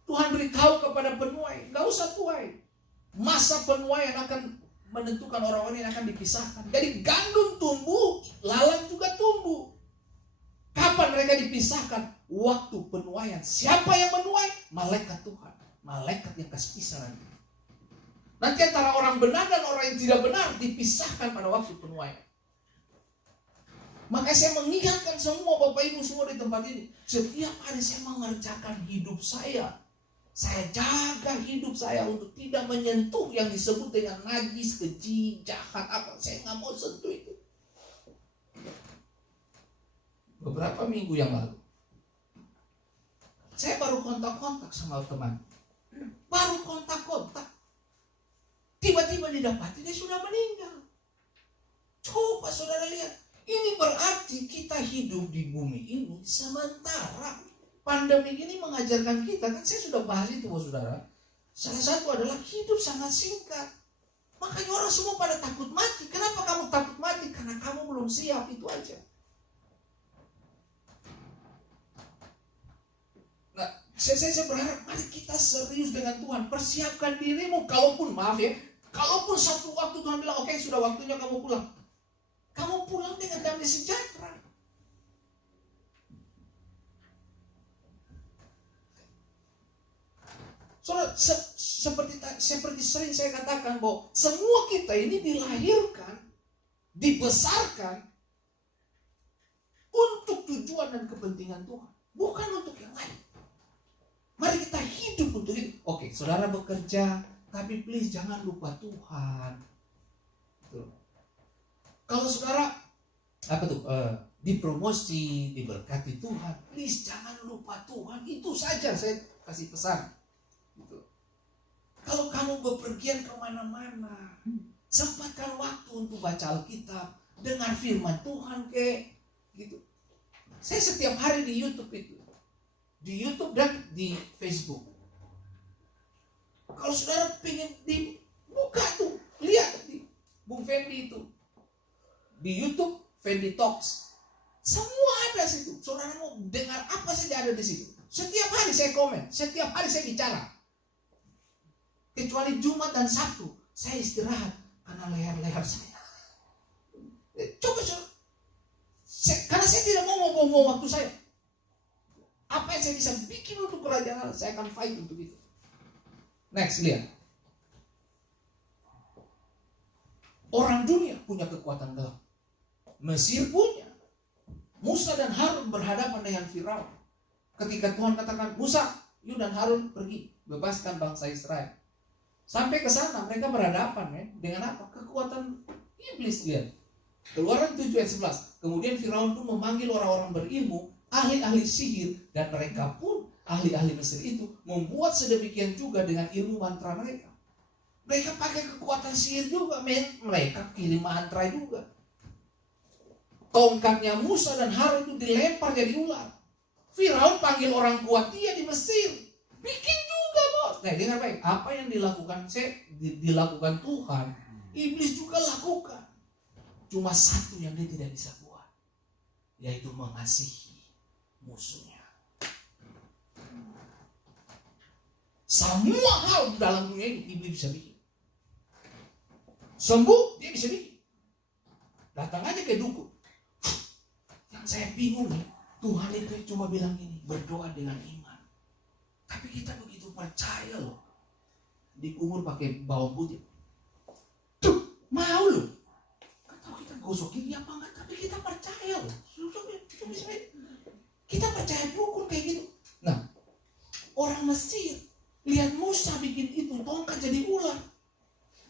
Tuhan beritahu kepada penuai, gak usah tuai. Masa penuaian akan menentukan orang-orang yang akan dipisahkan. Jadi gandum tumbuh, lalang juga tumbuh. Kapan mereka dipisahkan? Waktu penuaian. Siapa yang menuai? Malaikat Tuhan. Malaikat yang kasih pisah nanti. Nanti antara orang benar dan orang yang tidak benar dipisahkan pada waktu penuaian. Makanya saya mengingatkan semua Bapak Ibu semua di tempat ini. Setiap hari saya mengerjakan hidup saya. Saya jaga hidup saya untuk tidak menyentuh yang disebut dengan najis, keji, jahat, apa. Saya nggak mau sentuh itu. Beberapa minggu yang lalu, saya baru kontak-kontak sama teman. Baru kontak-kontak. Tiba-tiba didapati dia sudah meninggal. Coba saudara lihat. Ini berarti kita hidup di bumi ini sementara. Pandemi ini mengajarkan kita, kan saya sudah bahas itu saudara. Salah satu adalah hidup sangat singkat. Makanya orang semua pada takut mati. Kenapa kamu takut mati? Karena kamu belum siap, itu aja. Nah, saya berharap mari kita serius dengan Tuhan. Persiapkan dirimu, kalaupun maaf ya, kalaupun satu waktu Tuhan bilang, oke, sudah waktunya kamu pulang. Kamu pulang dengan damai sejahtera. Saudara, seperti sering saya katakan bahwa semua kita ini dilahirkan, dibesarkan untuk tujuan dan kepentingan Tuhan, bukan untuk yang lain. Mari kita hidup untuk itu. Oke, saudara bekerja, tapi please jangan lupa Tuhan. Tuh. Kalau saudara dipromosi, diberkati Tuhan, please jangan lupa Tuhan. Itu saja saya kasih pesan. Gitu. Kalau kamu bepergian kemana-mana, sempatkan waktu untuk baca Alkitab, dengar firman Tuhan gitu. Saya setiap hari di YouTube itu, di YouTube dan di Facebook. Kalau saudara pengen dibuka tuh, lihat di Bung Fendi itu, di YouTube Fendi Talks, semua ada situ. Saudara mau dengar apa saja ada di situ. Setiap hari saya komen, setiap hari saya bicara. Kecuali Jumat dan Sabtu, saya istirahat karena leher-leher saya. Coba karena saya tidak mau ngomong waktu saya. Apa yang saya bisa bikin untuk kerajaan Allah, saya akan fight untuk itu. Next, lihat. Orang dunia punya kekuatan gelap. Mesir punya. Musa dan Harun berhadapan dengan Firaun. Ketika Tuhan katakan, Musa, you dan Harun pergi, bebaskan bangsa Israel. Sampai ke sana mereka berhadapan dengan apa? Kekuatan iblis, lihat. Keluaran 7 ayat 11. Kemudian Firaun pun memanggil orang-orang berilmu, ahli-ahli sihir, dan mereka pun ahli-ahli Mesir itu membuat sedemikian juga dengan ilmu mantra mereka. Mereka pakai kekuatan sihir juga, mereka kirim mantra juga. Tongkatnya Musa dan Harun itu dilempar jadi ular. Firaun panggil orang kuat dia di Mesir, bikin juga bos. Nah, dengar baik, apa yang dilakukan Tuhan, iblis juga lakukan. Cuma satu yang dia tidak bisa buat, yaitu mengasihi musuhnya. Semua hal dalam dunia ini iblis bisa bikin. Sembuh dia bisa bikin. Datang aja ke dukun. Yang saya bingung nih, Tuhan itu cuma bilang gini, berdoa dengan iman. Tapi kita begitu percaya loh. Dikumur pakai bawang putih. Tuh, mau loh. Gak tahu kita gosokin dia apa enggak, tapi kita percaya loh. Kita percaya dukun kayak gitu. Nah, orang Mesir lihat Musa bikin itu, tongkat jadi ular.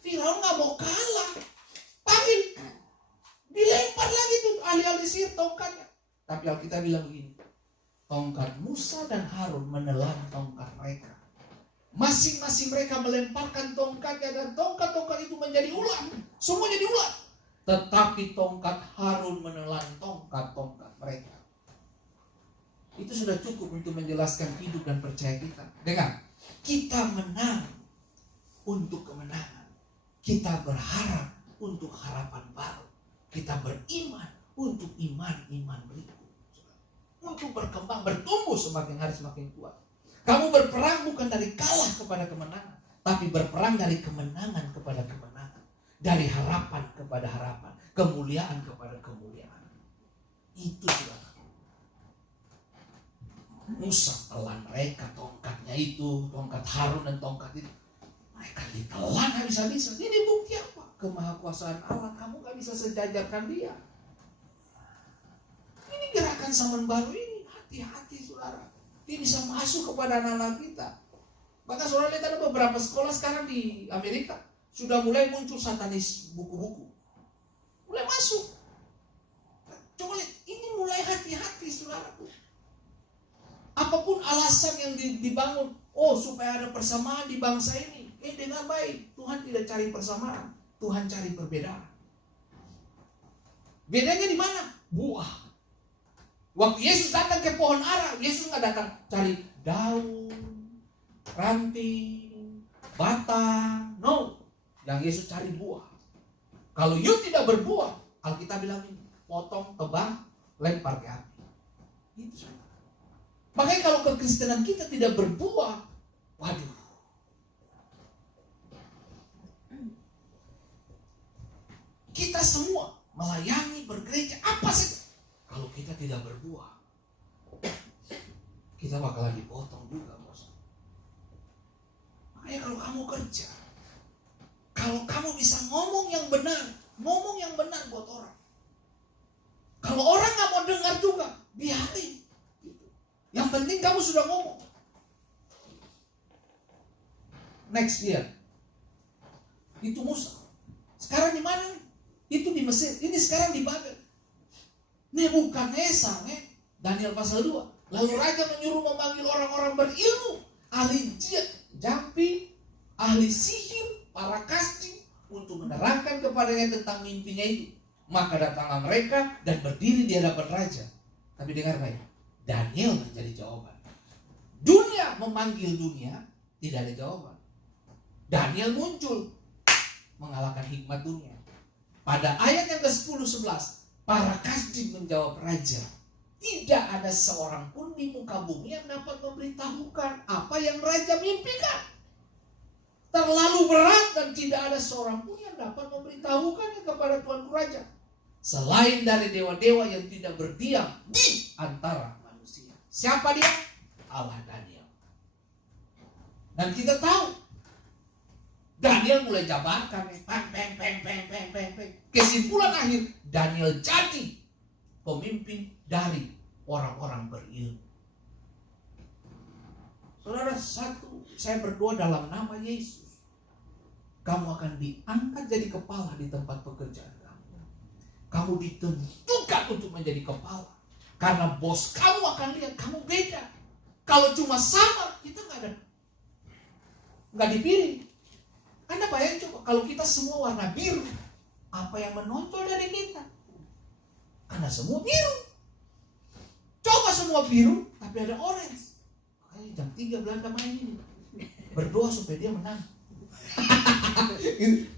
Firaun gak mau kalah. Panggil. Dilempar lagi tuh ahli-ahli sihir tongkatnya. Tapi Alkitab bilang begini, tongkat Musa dan Harun menelan tongkat mereka. Masing-masing mereka melemparkan tongkatnya dan tongkat-tongkat itu menjadi ular. Semua jadi ular. Tetapi tongkat Harun menelan tongkat-tongkat mereka. Itu sudah cukup untuk menjelaskan hidup dan percaya kita. Dengar, kita menang untuk kemenangan. Kita berharap untuk harapan baru. Kita beriman untuk iman-iman berikut. Untuk berkembang, bertumbuh semakin hari semakin kuat. Kamu berperang bukan dari kalah kepada kemenangan, tapi berperang dari kemenangan kepada kemenangan. Dari harapan kepada harapan, kemuliaan kepada kemuliaan. Itu saudara. Musa telan mereka tongkatnya itu, tongkat Harun dan tongkat itu. Mereka ditelan habis-habisan. Ini bukti apa? Kemahakuasaan Allah, kamu gak bisa sejajarkan dia. Ini gerakan zaman baru ini, hati-hati saudara. Dia bisa masuk kepada anak-anak kita. Bahkan saudara lihat ada beberapa sekolah sekarang di Amerika sudah mulai muncul satanis buku-buku. Mulai masuk. Coba lihat, ini mulai hati-hati saudara. Apapun alasan yang dibangun, supaya ada persamaan di bangsa ini. Dengar baik, Tuhan tidak cari persamaan, Tuhan cari perbedaan. Bedanya di mana? Buah. Waktu Yesus datang ke pohon ara, Yesus nggak datang cari daun, ranting, batang. No. Yang Yesus cari buah. Kalau you tidak berbuah, Alkitab bilang ini, potong, tebang, lempar ke api. Itu semua. Makanya kalau kekristenan kita tidak berbuah, waduh. Kita semua melayani, bergereja, apa sih? Kalau kita tidak berbuah, kita bakalan dipotong juga, bos. Makanya kalau kamu kerja, kalau kamu bisa ngomong yang benar buat orang. Kalau orang nggak mau dengar juga, biarin. Yang penting kamu sudah ngomong. Next dia, itu Musa. Sekarang di mana? Itu di Mesir. Ini sekarang di Babel. Nebukadnezar, Daniel pasal 2. Lalu raja menyuruh memanggil orang-orang berilmu, ahli jampi, ahli sihir, para kasting, untuk menerangkan kepadanya tentang mimpinya itu. Maka datanglah mereka dan berdiri di hadapan raja. Tapi dengar baik, Daniel menjadi jawaban. Dunia memanggil dunia, tidak ada jawaban. Daniel muncul, mengalahkan hikmat dunia. Pada ayat yang ke-10-11, para kasdim menjawab raja, tidak ada seorang pun di muka bumi yang dapat memberitahukan apa yang raja mimpikan. Terlalu berat dan tidak ada seorang pun yang dapat memberitahukannya kepada Tuanku Raja, selain dari dewa-dewa yang tidak berdiam di antara manusia. Siapa dia? Allah Daniel. Dan kita tahu Daniel mulai jabarkan, peng. Kesimpulan akhir, Daniel jadi pemimpin dari orang-orang berilmu. Saudara, satu, saya berdoa dalam nama Yesus, kamu akan diangkat jadi kepala di tempat pekerjaan kamu. Kamu ditentukan untuk menjadi kepala, karena bos kamu akan lihat kamu beda. Kalau cuma sama, kita nggak dipilih. Anda bayangin coba, kalau kita semua warna biru, apa yang menonjol dari kita? Karena semua biru. Coba semua biru, tapi ada orange. Makanya jam 3 Belanda main ini. Berdoa supaya dia menang.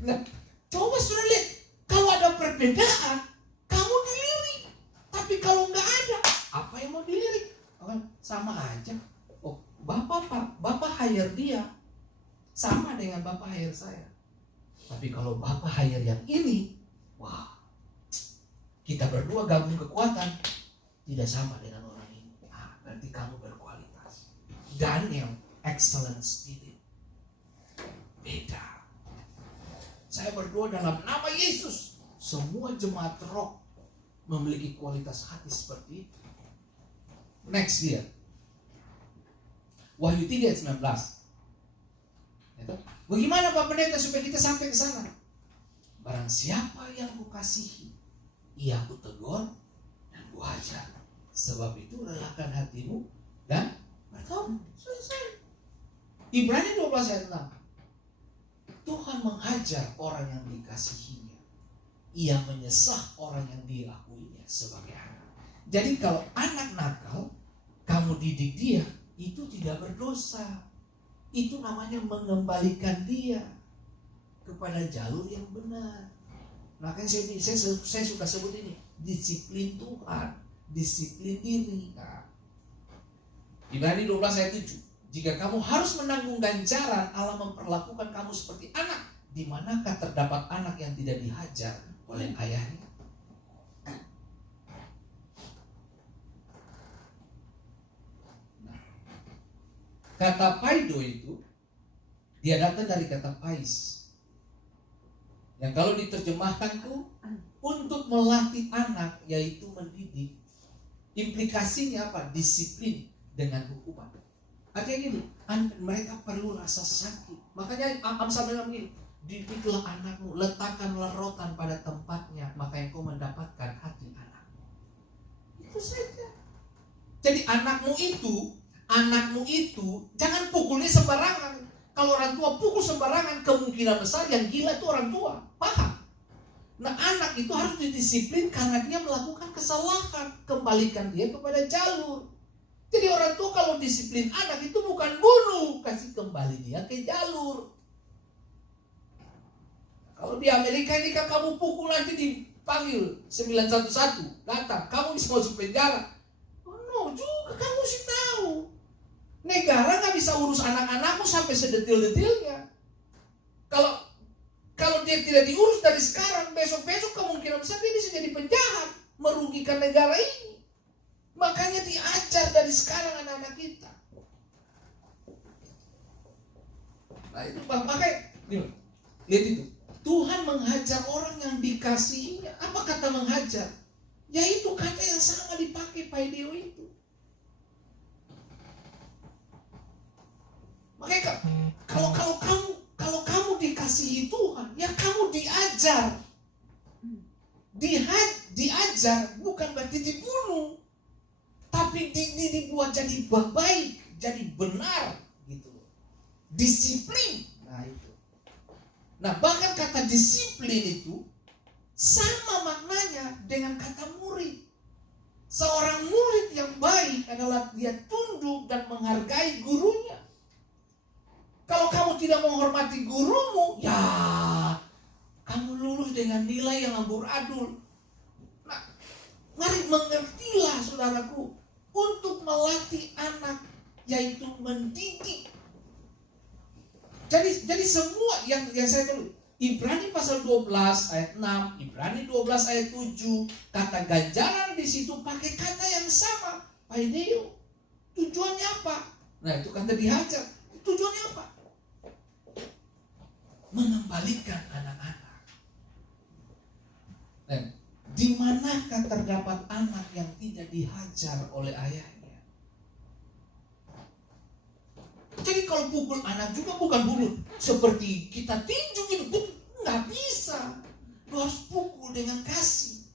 Nah, coba sudah lihat, kalau ada perbedaan, kamu dilirik. Tapi kalau nggak ada, apa yang mau dilirik? Sama aja. Oh, Bapak hire dia, sama dengan Bapak hire saya. Tapi kalau Bapak hire yang ini, wah, kita berdua gabung kekuatan, tidak sama dengan orang ini. Berarti kamu berkualitas. Daniel, excellent spirit. Beda. Saya berdoa dalam nama Yesus, semua jemaat roh memiliki kualitas hati seperti itu. Next dia, Wahyu 3 ayat 19. Bagaimana Pak Pendeta supaya kita sampai ke sana? Barang siapa yang kukasihi, ia kutegur dan kuajar. Sebab itu relakan hatimu dan bertobat. Selesai. Ibrani 12 ayat 6. Tuhan menghajar orang yang dikasihinya. Ia menyesah orang yang diakuinya sebagai anak. Jadi kalau anak nakal, kamu didik dia, itu tidak berdosa. Itu namanya mengembalikan dia kepada jalur yang benar. Makanya saya suka sebut ini, disiplin Tuhan, disiplin diri. Ibrani 12 ayat 7. Jika kamu harus menanggung ganjaran, Allah memperlakukan kamu seperti anak. Di manakah terdapat anak yang tidak dihajar oleh ayahnya? Nah, kata paido itu, dia datang dari kata pais, yang kalau diterjemahkan tuh untuk melatih anak, yaitu mendidik. Implikasinya apa? Disiplin dengan hukuman. Artinya gini, mereka perlu rasa sakit. Makanya Amsal bilang begini, didiklah anakmu, letakkanlah rotan pada tempatnya, maka engkau mendapatkan hati anakmu. Itu saja. Jadi anakmu itu jangan pukulnya sembarangan. Kalau orang tua pukul sembarangan, kemungkinan besar yang gila itu orang tua. Paham? Nah, anak itu harus didisiplin karena dia melakukan kesalahan. Kembalikan dia kepada jalur. Jadi orang tua kalau disiplin anak itu bukan bunuh, kasih kembali dia ke jalur. Kalau di Amerika ini kan kamu pukul nanti dipanggil 911, datang, kamu bisa masuk penjara. Oh no, juga kamu sih tahu. Negara nggak bisa urus anak-anakmu sampai sedetil-detilnya. Kalau dia tidak diurus dari sekarang, besok-besok kemungkinan besar dia bisa jadi penjahat, merugikan negara ini. Makanya diajar dari sekarang anak-anak kita. Nah itu makanya, lihat itu. Tuhan menghajar orang yang dikasihinya. Apa kata menghajar? Yaitu kata yang sama dipakai Paideo itu. Makanya kalau kamu dikasihi Tuhan, ya kamu diajar. Diajar bukan berarti dibunuh, tapi dibuat jadi baik, jadi benar gitu. Disiplin. Nah itu. Nah, bahkan kata disiplin itu sama maknanya dengan kata murid. Seorang murid yang baik adalah dia tunduk dan menghargai gurunya. Kalau kamu tidak menghormati gurumu, ya kamu lulus dengan nilai yang amburadul. Nah, mari mengertilah saudaraku, untuk melatih anak yaitu mendidik. Jadi semua yang saya tulis, Ibrani pasal 12 ayat 6, Ibrani 12 ayat 7, kata ganjaran di situ pakai kata yang sama, Paideo. Tujuannya apa? Nah, itu kata dihajar. Tujuannya apa? Mengembalikan anak-anak. Dan di manakah terdapat anak yang tidak dihajar oleh ayahnya? Jadi kalau pukul anak juga bukan bunuh seperti kita tinju gitu, nggak bisa. Lu harus pukul dengan kasih.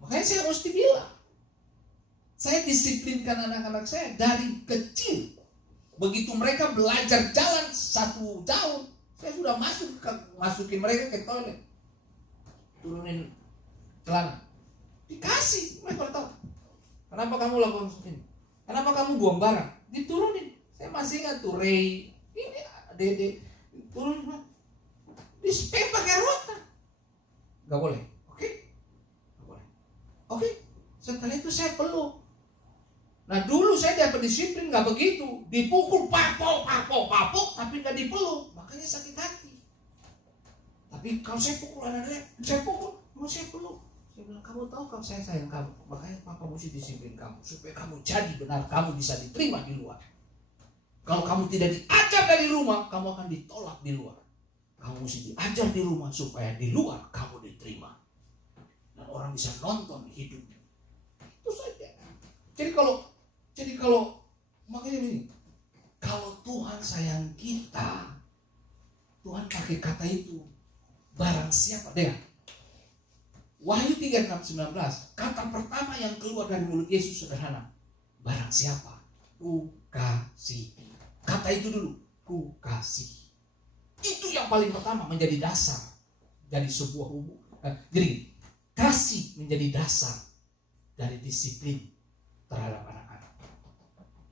Makanya saya mesti bilang, saya disiplinkan anak-anak saya dari kecil. Begitu mereka belajar jalan 1 tahun, saya sudah masukin mereka ke toilet, turunin celana. Dikasih, mereka tahu. Kenapa kamu lakukan ini? Kenapa kamu buang barang? Diturunin. Saya masih ingat tuh Ray, ini Dede, turunin. Di-spam pakai rotan. Gak boleh, oke? Gak boleh. Oke, setelah itu saya peluk. Nah dulu saya dapat disiplin gak begitu. Dipukul, papok, tapi gak dipeluk. Makanya sakit hati. Tapi kalau saya pukul anak-anak, saya pukul, mau saya peluk. Saya bilang, kamu tahu kalau saya sayang kamu, makanya papa mesti disiplin kamu supaya kamu jadi benar, kamu bisa diterima di luar. Kalau kamu tidak diajar dari rumah, kamu akan ditolak di luar. Kamu mesti diajar di rumah supaya di luar kamu diterima dan orang bisa nonton hidupmu. Itu saja. Jadi kalau makanya ini, kalau Tuhan sayang kita, Tuhan pakai kata itu. Barang siapa dia? Wahyu 3:19, kata pertama yang keluar dari mulut Yesus sederhana. Barang siapa? Ku kasih. Kata itu dulu, ku kasih. Itu yang paling pertama menjadi dasar dari sebuah hubungan. Jadi kasih menjadi dasar dari disiplin terhadap anak-anak.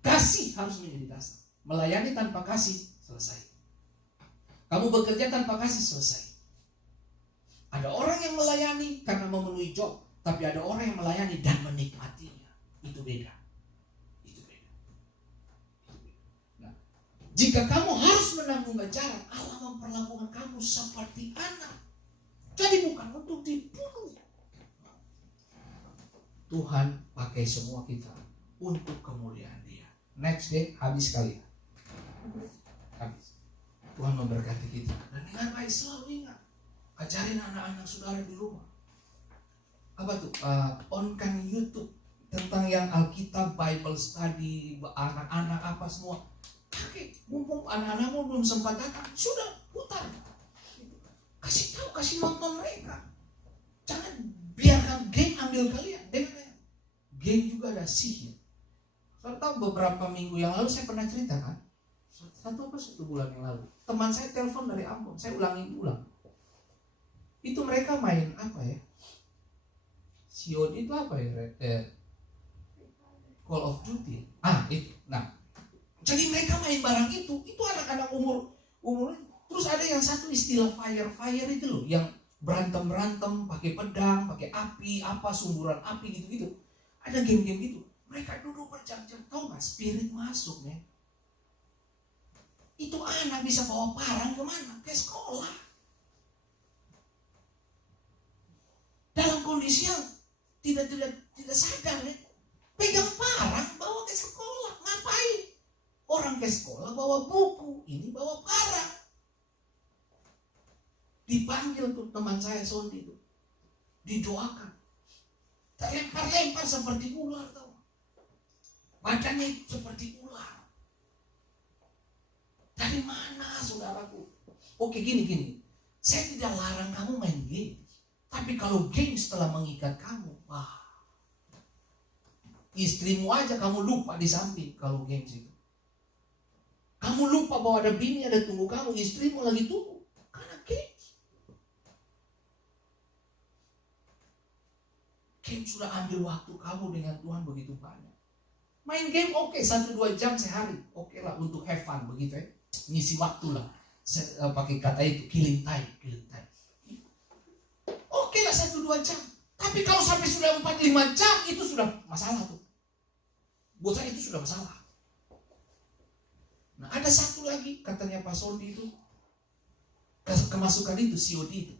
Kasih harus menjadi dasar. Melayani tanpa kasih selesai. Kamu bekerja tanpa kasih selesai. Ada orang yang melayani karena memenuhi job, tapi ada orang yang melayani dan menikmatinya. Itu beda. Nah, jika kamu harus menanggung ganjaran, Allah memperlakukan kamu seperti anak. Jadi bukan untuk dibunuh. Tuhan pakai semua kita untuk kemuliaan Dia. Next day habis kalian. Habis. Tuhan memberkati kita. Dan dengan baik selalu ingat. Ajarin anak-anak saudara di rumah. Apa tuh? On-kan YouTube tentang yang Alkitab, Bible study, anak-anak apa semua. Pakai, mumpung anak-anakmu belum sempat datang, sudah putar. Kasih tahu, kasih nonton mereka. Jangan biarkan game ambil kalian. Dengan game juga ada sihir. Saya tahu beberapa minggu yang lalu saya pernah ceritakan. satu bulan yang lalu. Teman saya telepon dari Ambon, saya ulang. Itu mereka main apa ya? COD itu apa ya? Call of Duty. Itu. Nah, jadi mereka main barang itu anak-anak umur terus ada yang satu istilah fire itu loh, yang berantem pakai pedang, pakai api, apa sumburan api gitu. Ada game-game gitu. Mereka duduk berjam-jam, tahu nggak? Spirit masuk nih. Itu anak bisa bawa parang kemana? Ke sekolah. Dalam kondisi yang tidak sadar ya. Pegang parang bawa ke sekolah. Ngapain? Orang ke sekolah bawa buku, ini bawa parang. Dipanggil tuh teman saya Sondi itu, didoakan, terlempar seperti ular, tahu? Badannya seperti ular. Dari mana saudaraku? Oke, gini, saya tidak larang kamu main game, tapi kalau game setelah mengikat kamu, istrimu aja kamu lupa di samping kalau games itu. Kamu lupa bahwa ada bini, ada tunggu kamu, istrimu lagi tunggu karena game. Game sudah ambil waktu kamu dengan Tuhan begitu banyak. Main game oke, 1-2 jam sehari. Oke lah untuk have fun begitu ya. Ngisi waktu lah. Pakai kata itu killing time. Oke lah 1-2 jam. Tapi kalau sampai sudah 4-5 jam itu sudah masalah tuh. Buat saya itu sudah masalah. Nah ada satu lagi katanya Pak Sondi itu. Kemasukan itu COD itu.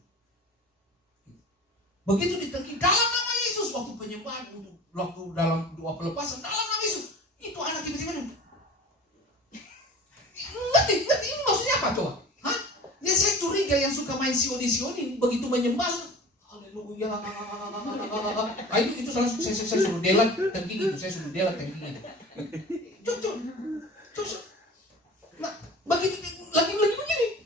Begitu ditekin dalam nama Yesus, waktu penyembahan, waktu dalam doa pelepasan dalam nama Yesus, itu anak tiba-tiba ngerti ini maksudnya apa coba? Ya saya curiga yang suka main COD begitu menyembah, haleluya, itu salah, saya suruh delat tangking itu, nah begitu lagi begini,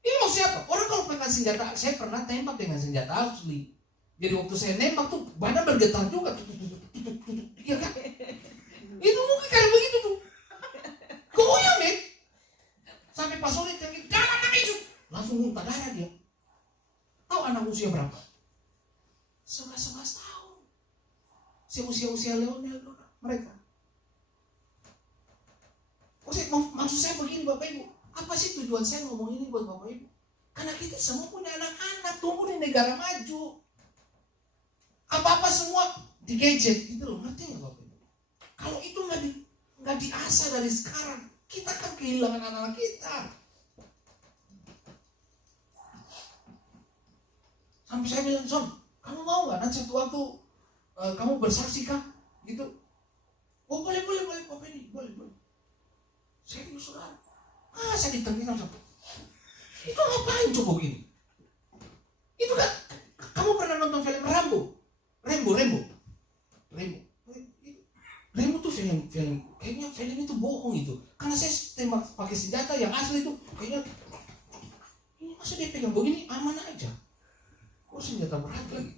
ini maksudnya apa? Orang kalau pegang senjata, saya pernah tembak dengan senjata asli. Jadi waktu saya nembak tuh badan bergetar juga. Iya kan? Itu mungkin kayak begitu tuh. Goyang nih. Sampai pas sore jangan itu. Langsung muntah darah dia. Tahu anak usia berapa? 11 tahun. Usia Leonel mereka. Maksud saya begini Bapak Ibu. Apa sih tujuan saya ngomong ini buat Bapak Ibu? Karena kita semua punya anak-anak tumbuh di negara maju. Apa-apa semua di gadget gitu loh, ngerti nggak Bapak Ibu? Kalau itu nggak diasah dari sekarang, kita akan kehilangan anak-anak kita. Sampai saya bilang, Son, kamu mau nggak nanti satu waktu kamu bersaksi kah? Gitu. Oh boleh Bapak ini, boleh. Saya bilang saudara, saya ditengking sama itu ngapain coba gini? Itu kan kamu pernah nonton film Rambo tuh film kayaknya film itu bohong itu. Karena saya tembak pakai senjata yang asli itu kayaknya ini masa dia pegang begini aman aja. Kok senjata berat lagi?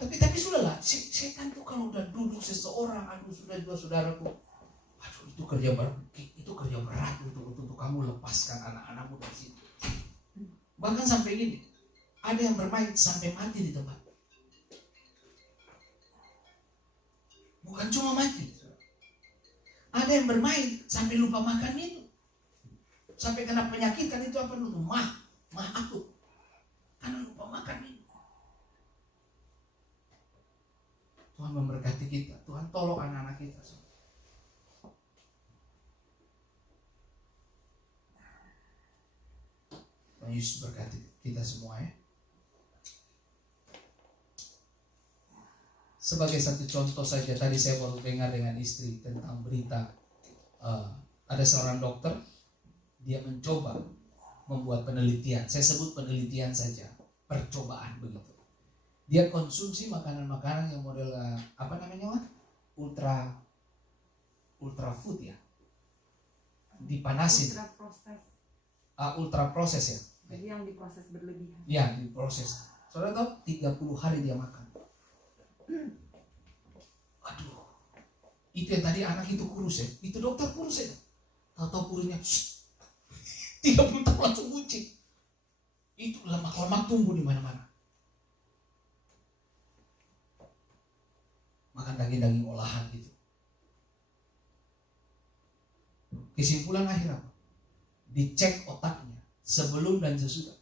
Tapi sudahlah, setan tuh kalau udah duduk seseorang, sudah dua saudaraku, itu kerja berat untuk kamu lepaskan anak-anakmu dari situ. Bahkan sampai gini, ada yang bermain sampai mati di tempat. Bukan cuma mati. Ada yang bermain sampai lupa makan itu. Sampai kena penyakit kan itu apa dulu? Mah akut. Karena lupa makan itu. Tuhan memberkati kita. Tuhan tolong anak-anak kita. Tuhan Yesus berkati kita semua ya. Sebagai satu contoh saja, tadi saya baru dengar dengan istri tentang berita ada seorang dokter, dia mencoba membuat penelitian. Saya sebut penelitian saja, percobaan begitu. Dia konsumsi makanan-makanan yang model ultra food ya, dipanasin. Ultra proses ya. Jadi yang diproses berlebihan. Ya, diproses. Saudara tahu 30 hari dia makan. Aduh. Itu yang tadi anak itu kurus ya. Itu dokter kurus ya. Tahu-tahu purinya 30 tahun langsung buncit. Itu lemak-lemak tumbuh di mana-mana. Makan daging-daging olahan gitu. Kesimpulan akhir apa? Dicek otaknya sebelum dan sesudah.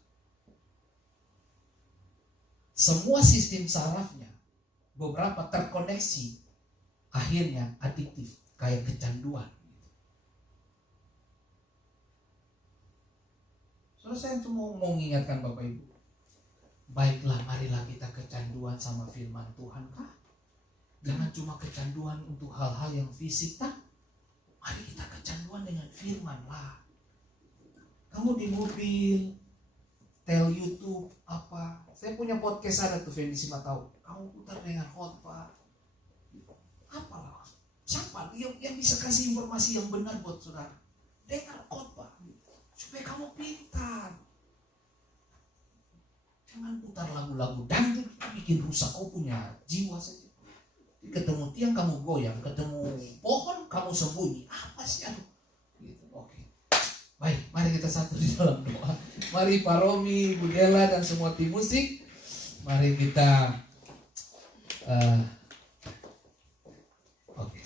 Semua sistem sarafnya beberapa terkoneksi, akhirnya adiktif, kayak kecanduan. Soalnya saya cuma mau mengingatkan Bapak Ibu, baiklah marilah kita kecanduan sama firman Tuhan kah? Jangan cuma kecanduan untuk hal-hal yang fisik tak? Mari kita kecanduan dengan firman lah. Kamu di mobil, tel YouTube apa? Saya punya podcast ada tuh Fendi Simatau. Kamu putar dengan khotbah. Apalah? Siapa yang bisa kasih informasi yang benar buat saudara? Dengar khotbah supaya kamu pintar. Jangan putar lagu-lagu dangdut bikin rusak kau punya jiwa saja. Ketemu tiang kamu goyang, ketemu pohon kamu sembunyi. Apa sih aku? Gitu. Oke. Baik, mari kita satu di dalam doa. Mari Pak Romi, Bu Dela dan semua tim musik, mari kita oke.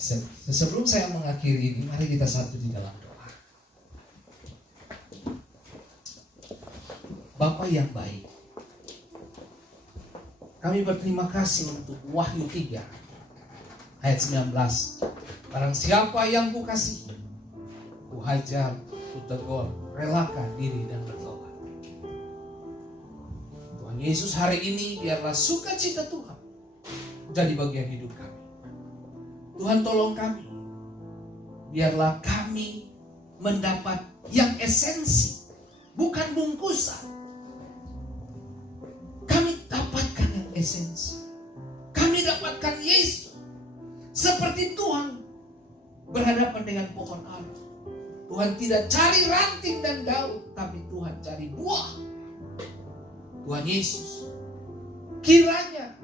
Sebelum saya mengakhiri ini, mari kita satu di dalam doa. Bapa yang baik, kami berterima kasih untuk Wahyu 3 ayat 19. Barang siapa yang ku kasih, ku hajar, ku tegur, relakan diri dan bertobat. Tuhan Yesus, hari ini biarlah sukacita Tuhan jadi bagian hidup kami. Tuhan tolong kami, biarlah kami mendapat yang esensi, bukan bungkusan. Kami dapatkan yang esensi. Kami dapatkan Yesus. Seperti Tuhan berhadapan dengan pohon ara. Tuhan tidak cari ranting dan daun, tapi Tuhan cari buah. Tuhan Yesus, kiranya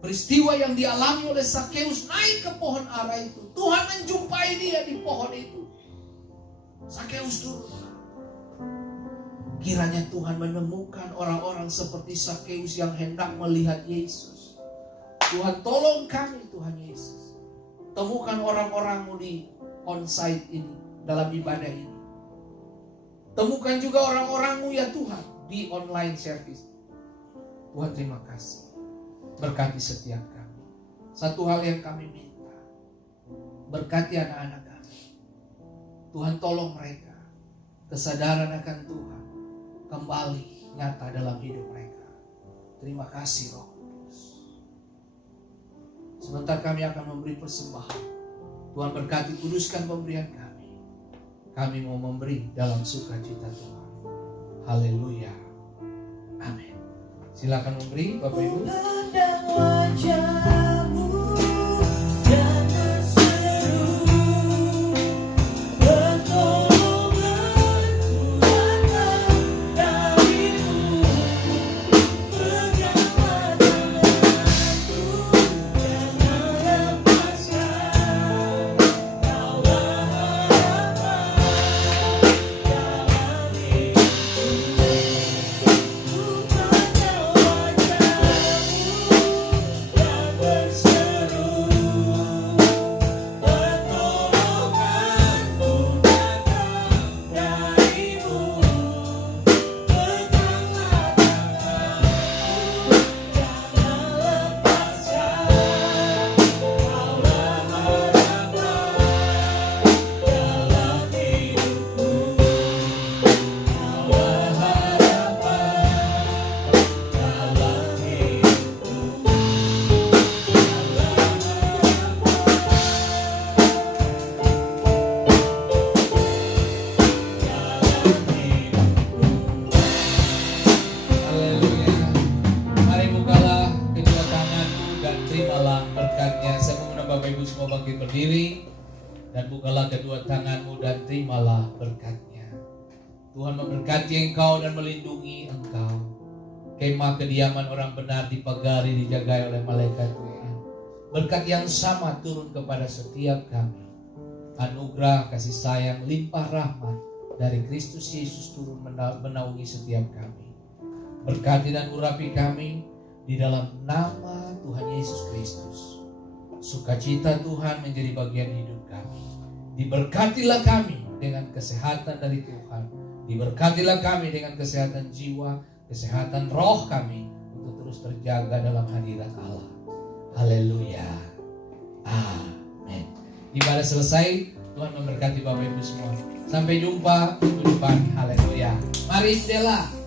peristiwa yang dialami oleh Sakeus naik ke pohon ara itu, Tuhan menjumpai dia di pohon itu. Sakeus turun. Kiranya Tuhan menemukan orang-orang seperti Sakeus yang hendak melihat Yesus. Tuhan tolong kami Tuhan Yesus. Temukan orang-orang-Mu di onsite ini, dalam ibadah ini. Temukan juga orang-orang-Mu ya Tuhan di online service. Tuhan terima kasih. Berkati setiap kami. Satu hal yang kami minta, berkati anak-anak kami. Tuhan tolong mereka. Kesadaran akan Tuhan kembali nyata dalam hidup mereka. Terima kasih Roh. Sebentar kami akan memberi persembahan. Tuhan berkati, kuduskan pemberian kami. Kami mau memberi dalam sukacita Tuhan. Haleluya. Amin. Silakan memberi Bapak Ibu. Memandang wajah-Mu dan berseru, pertolonganku datang dari-Mu. Peganglah tanganku, jangan lepaskan. Kaulah harapan dalam hidupku. Memandang wajah-Mu dan berseru, pertolonganku datang dari-Mu. Peganglah tanganku, jangan lepaskan. Kaulah harapan dalam hidupku. Kaulah harapan dalam hidupku. Haleluya. Mari bukalah kedua tanganmu dan terimalah berkatnya. Saya mengundang Bapak Ibu semua bangkit berdiri dan bukalah kedua tanganmu dan terimalah berkatnya. Tuhan memberkati engkau dan melindungi engkau. Kemah kediaman orang benar dipagari, dijagai oleh malaikat Tuhan. Berkat yang sama turun kepada setiap kami. anugerah, kasih sayang, limpah rahmat dari Kristus Yesus turun menaungi setiap kami. Berkati dan urapi kami di dalam nama Tuhan Yesus Kristus. Sukacita Tuhan menjadi bagian hidup kami. Diberkatilah kami dengan kesehatan dari Tuhan. Diberkatilah kami dengan kesehatan jiwa, kesehatan roh kami untuk terus terjaga dalam hadirat Allah. Haleluya. Amin. Ibadah selesai. Tuhan memberkati Bapak Ibu semua. Sampai jumpa minggu depan. Haleluya. Mari Stella.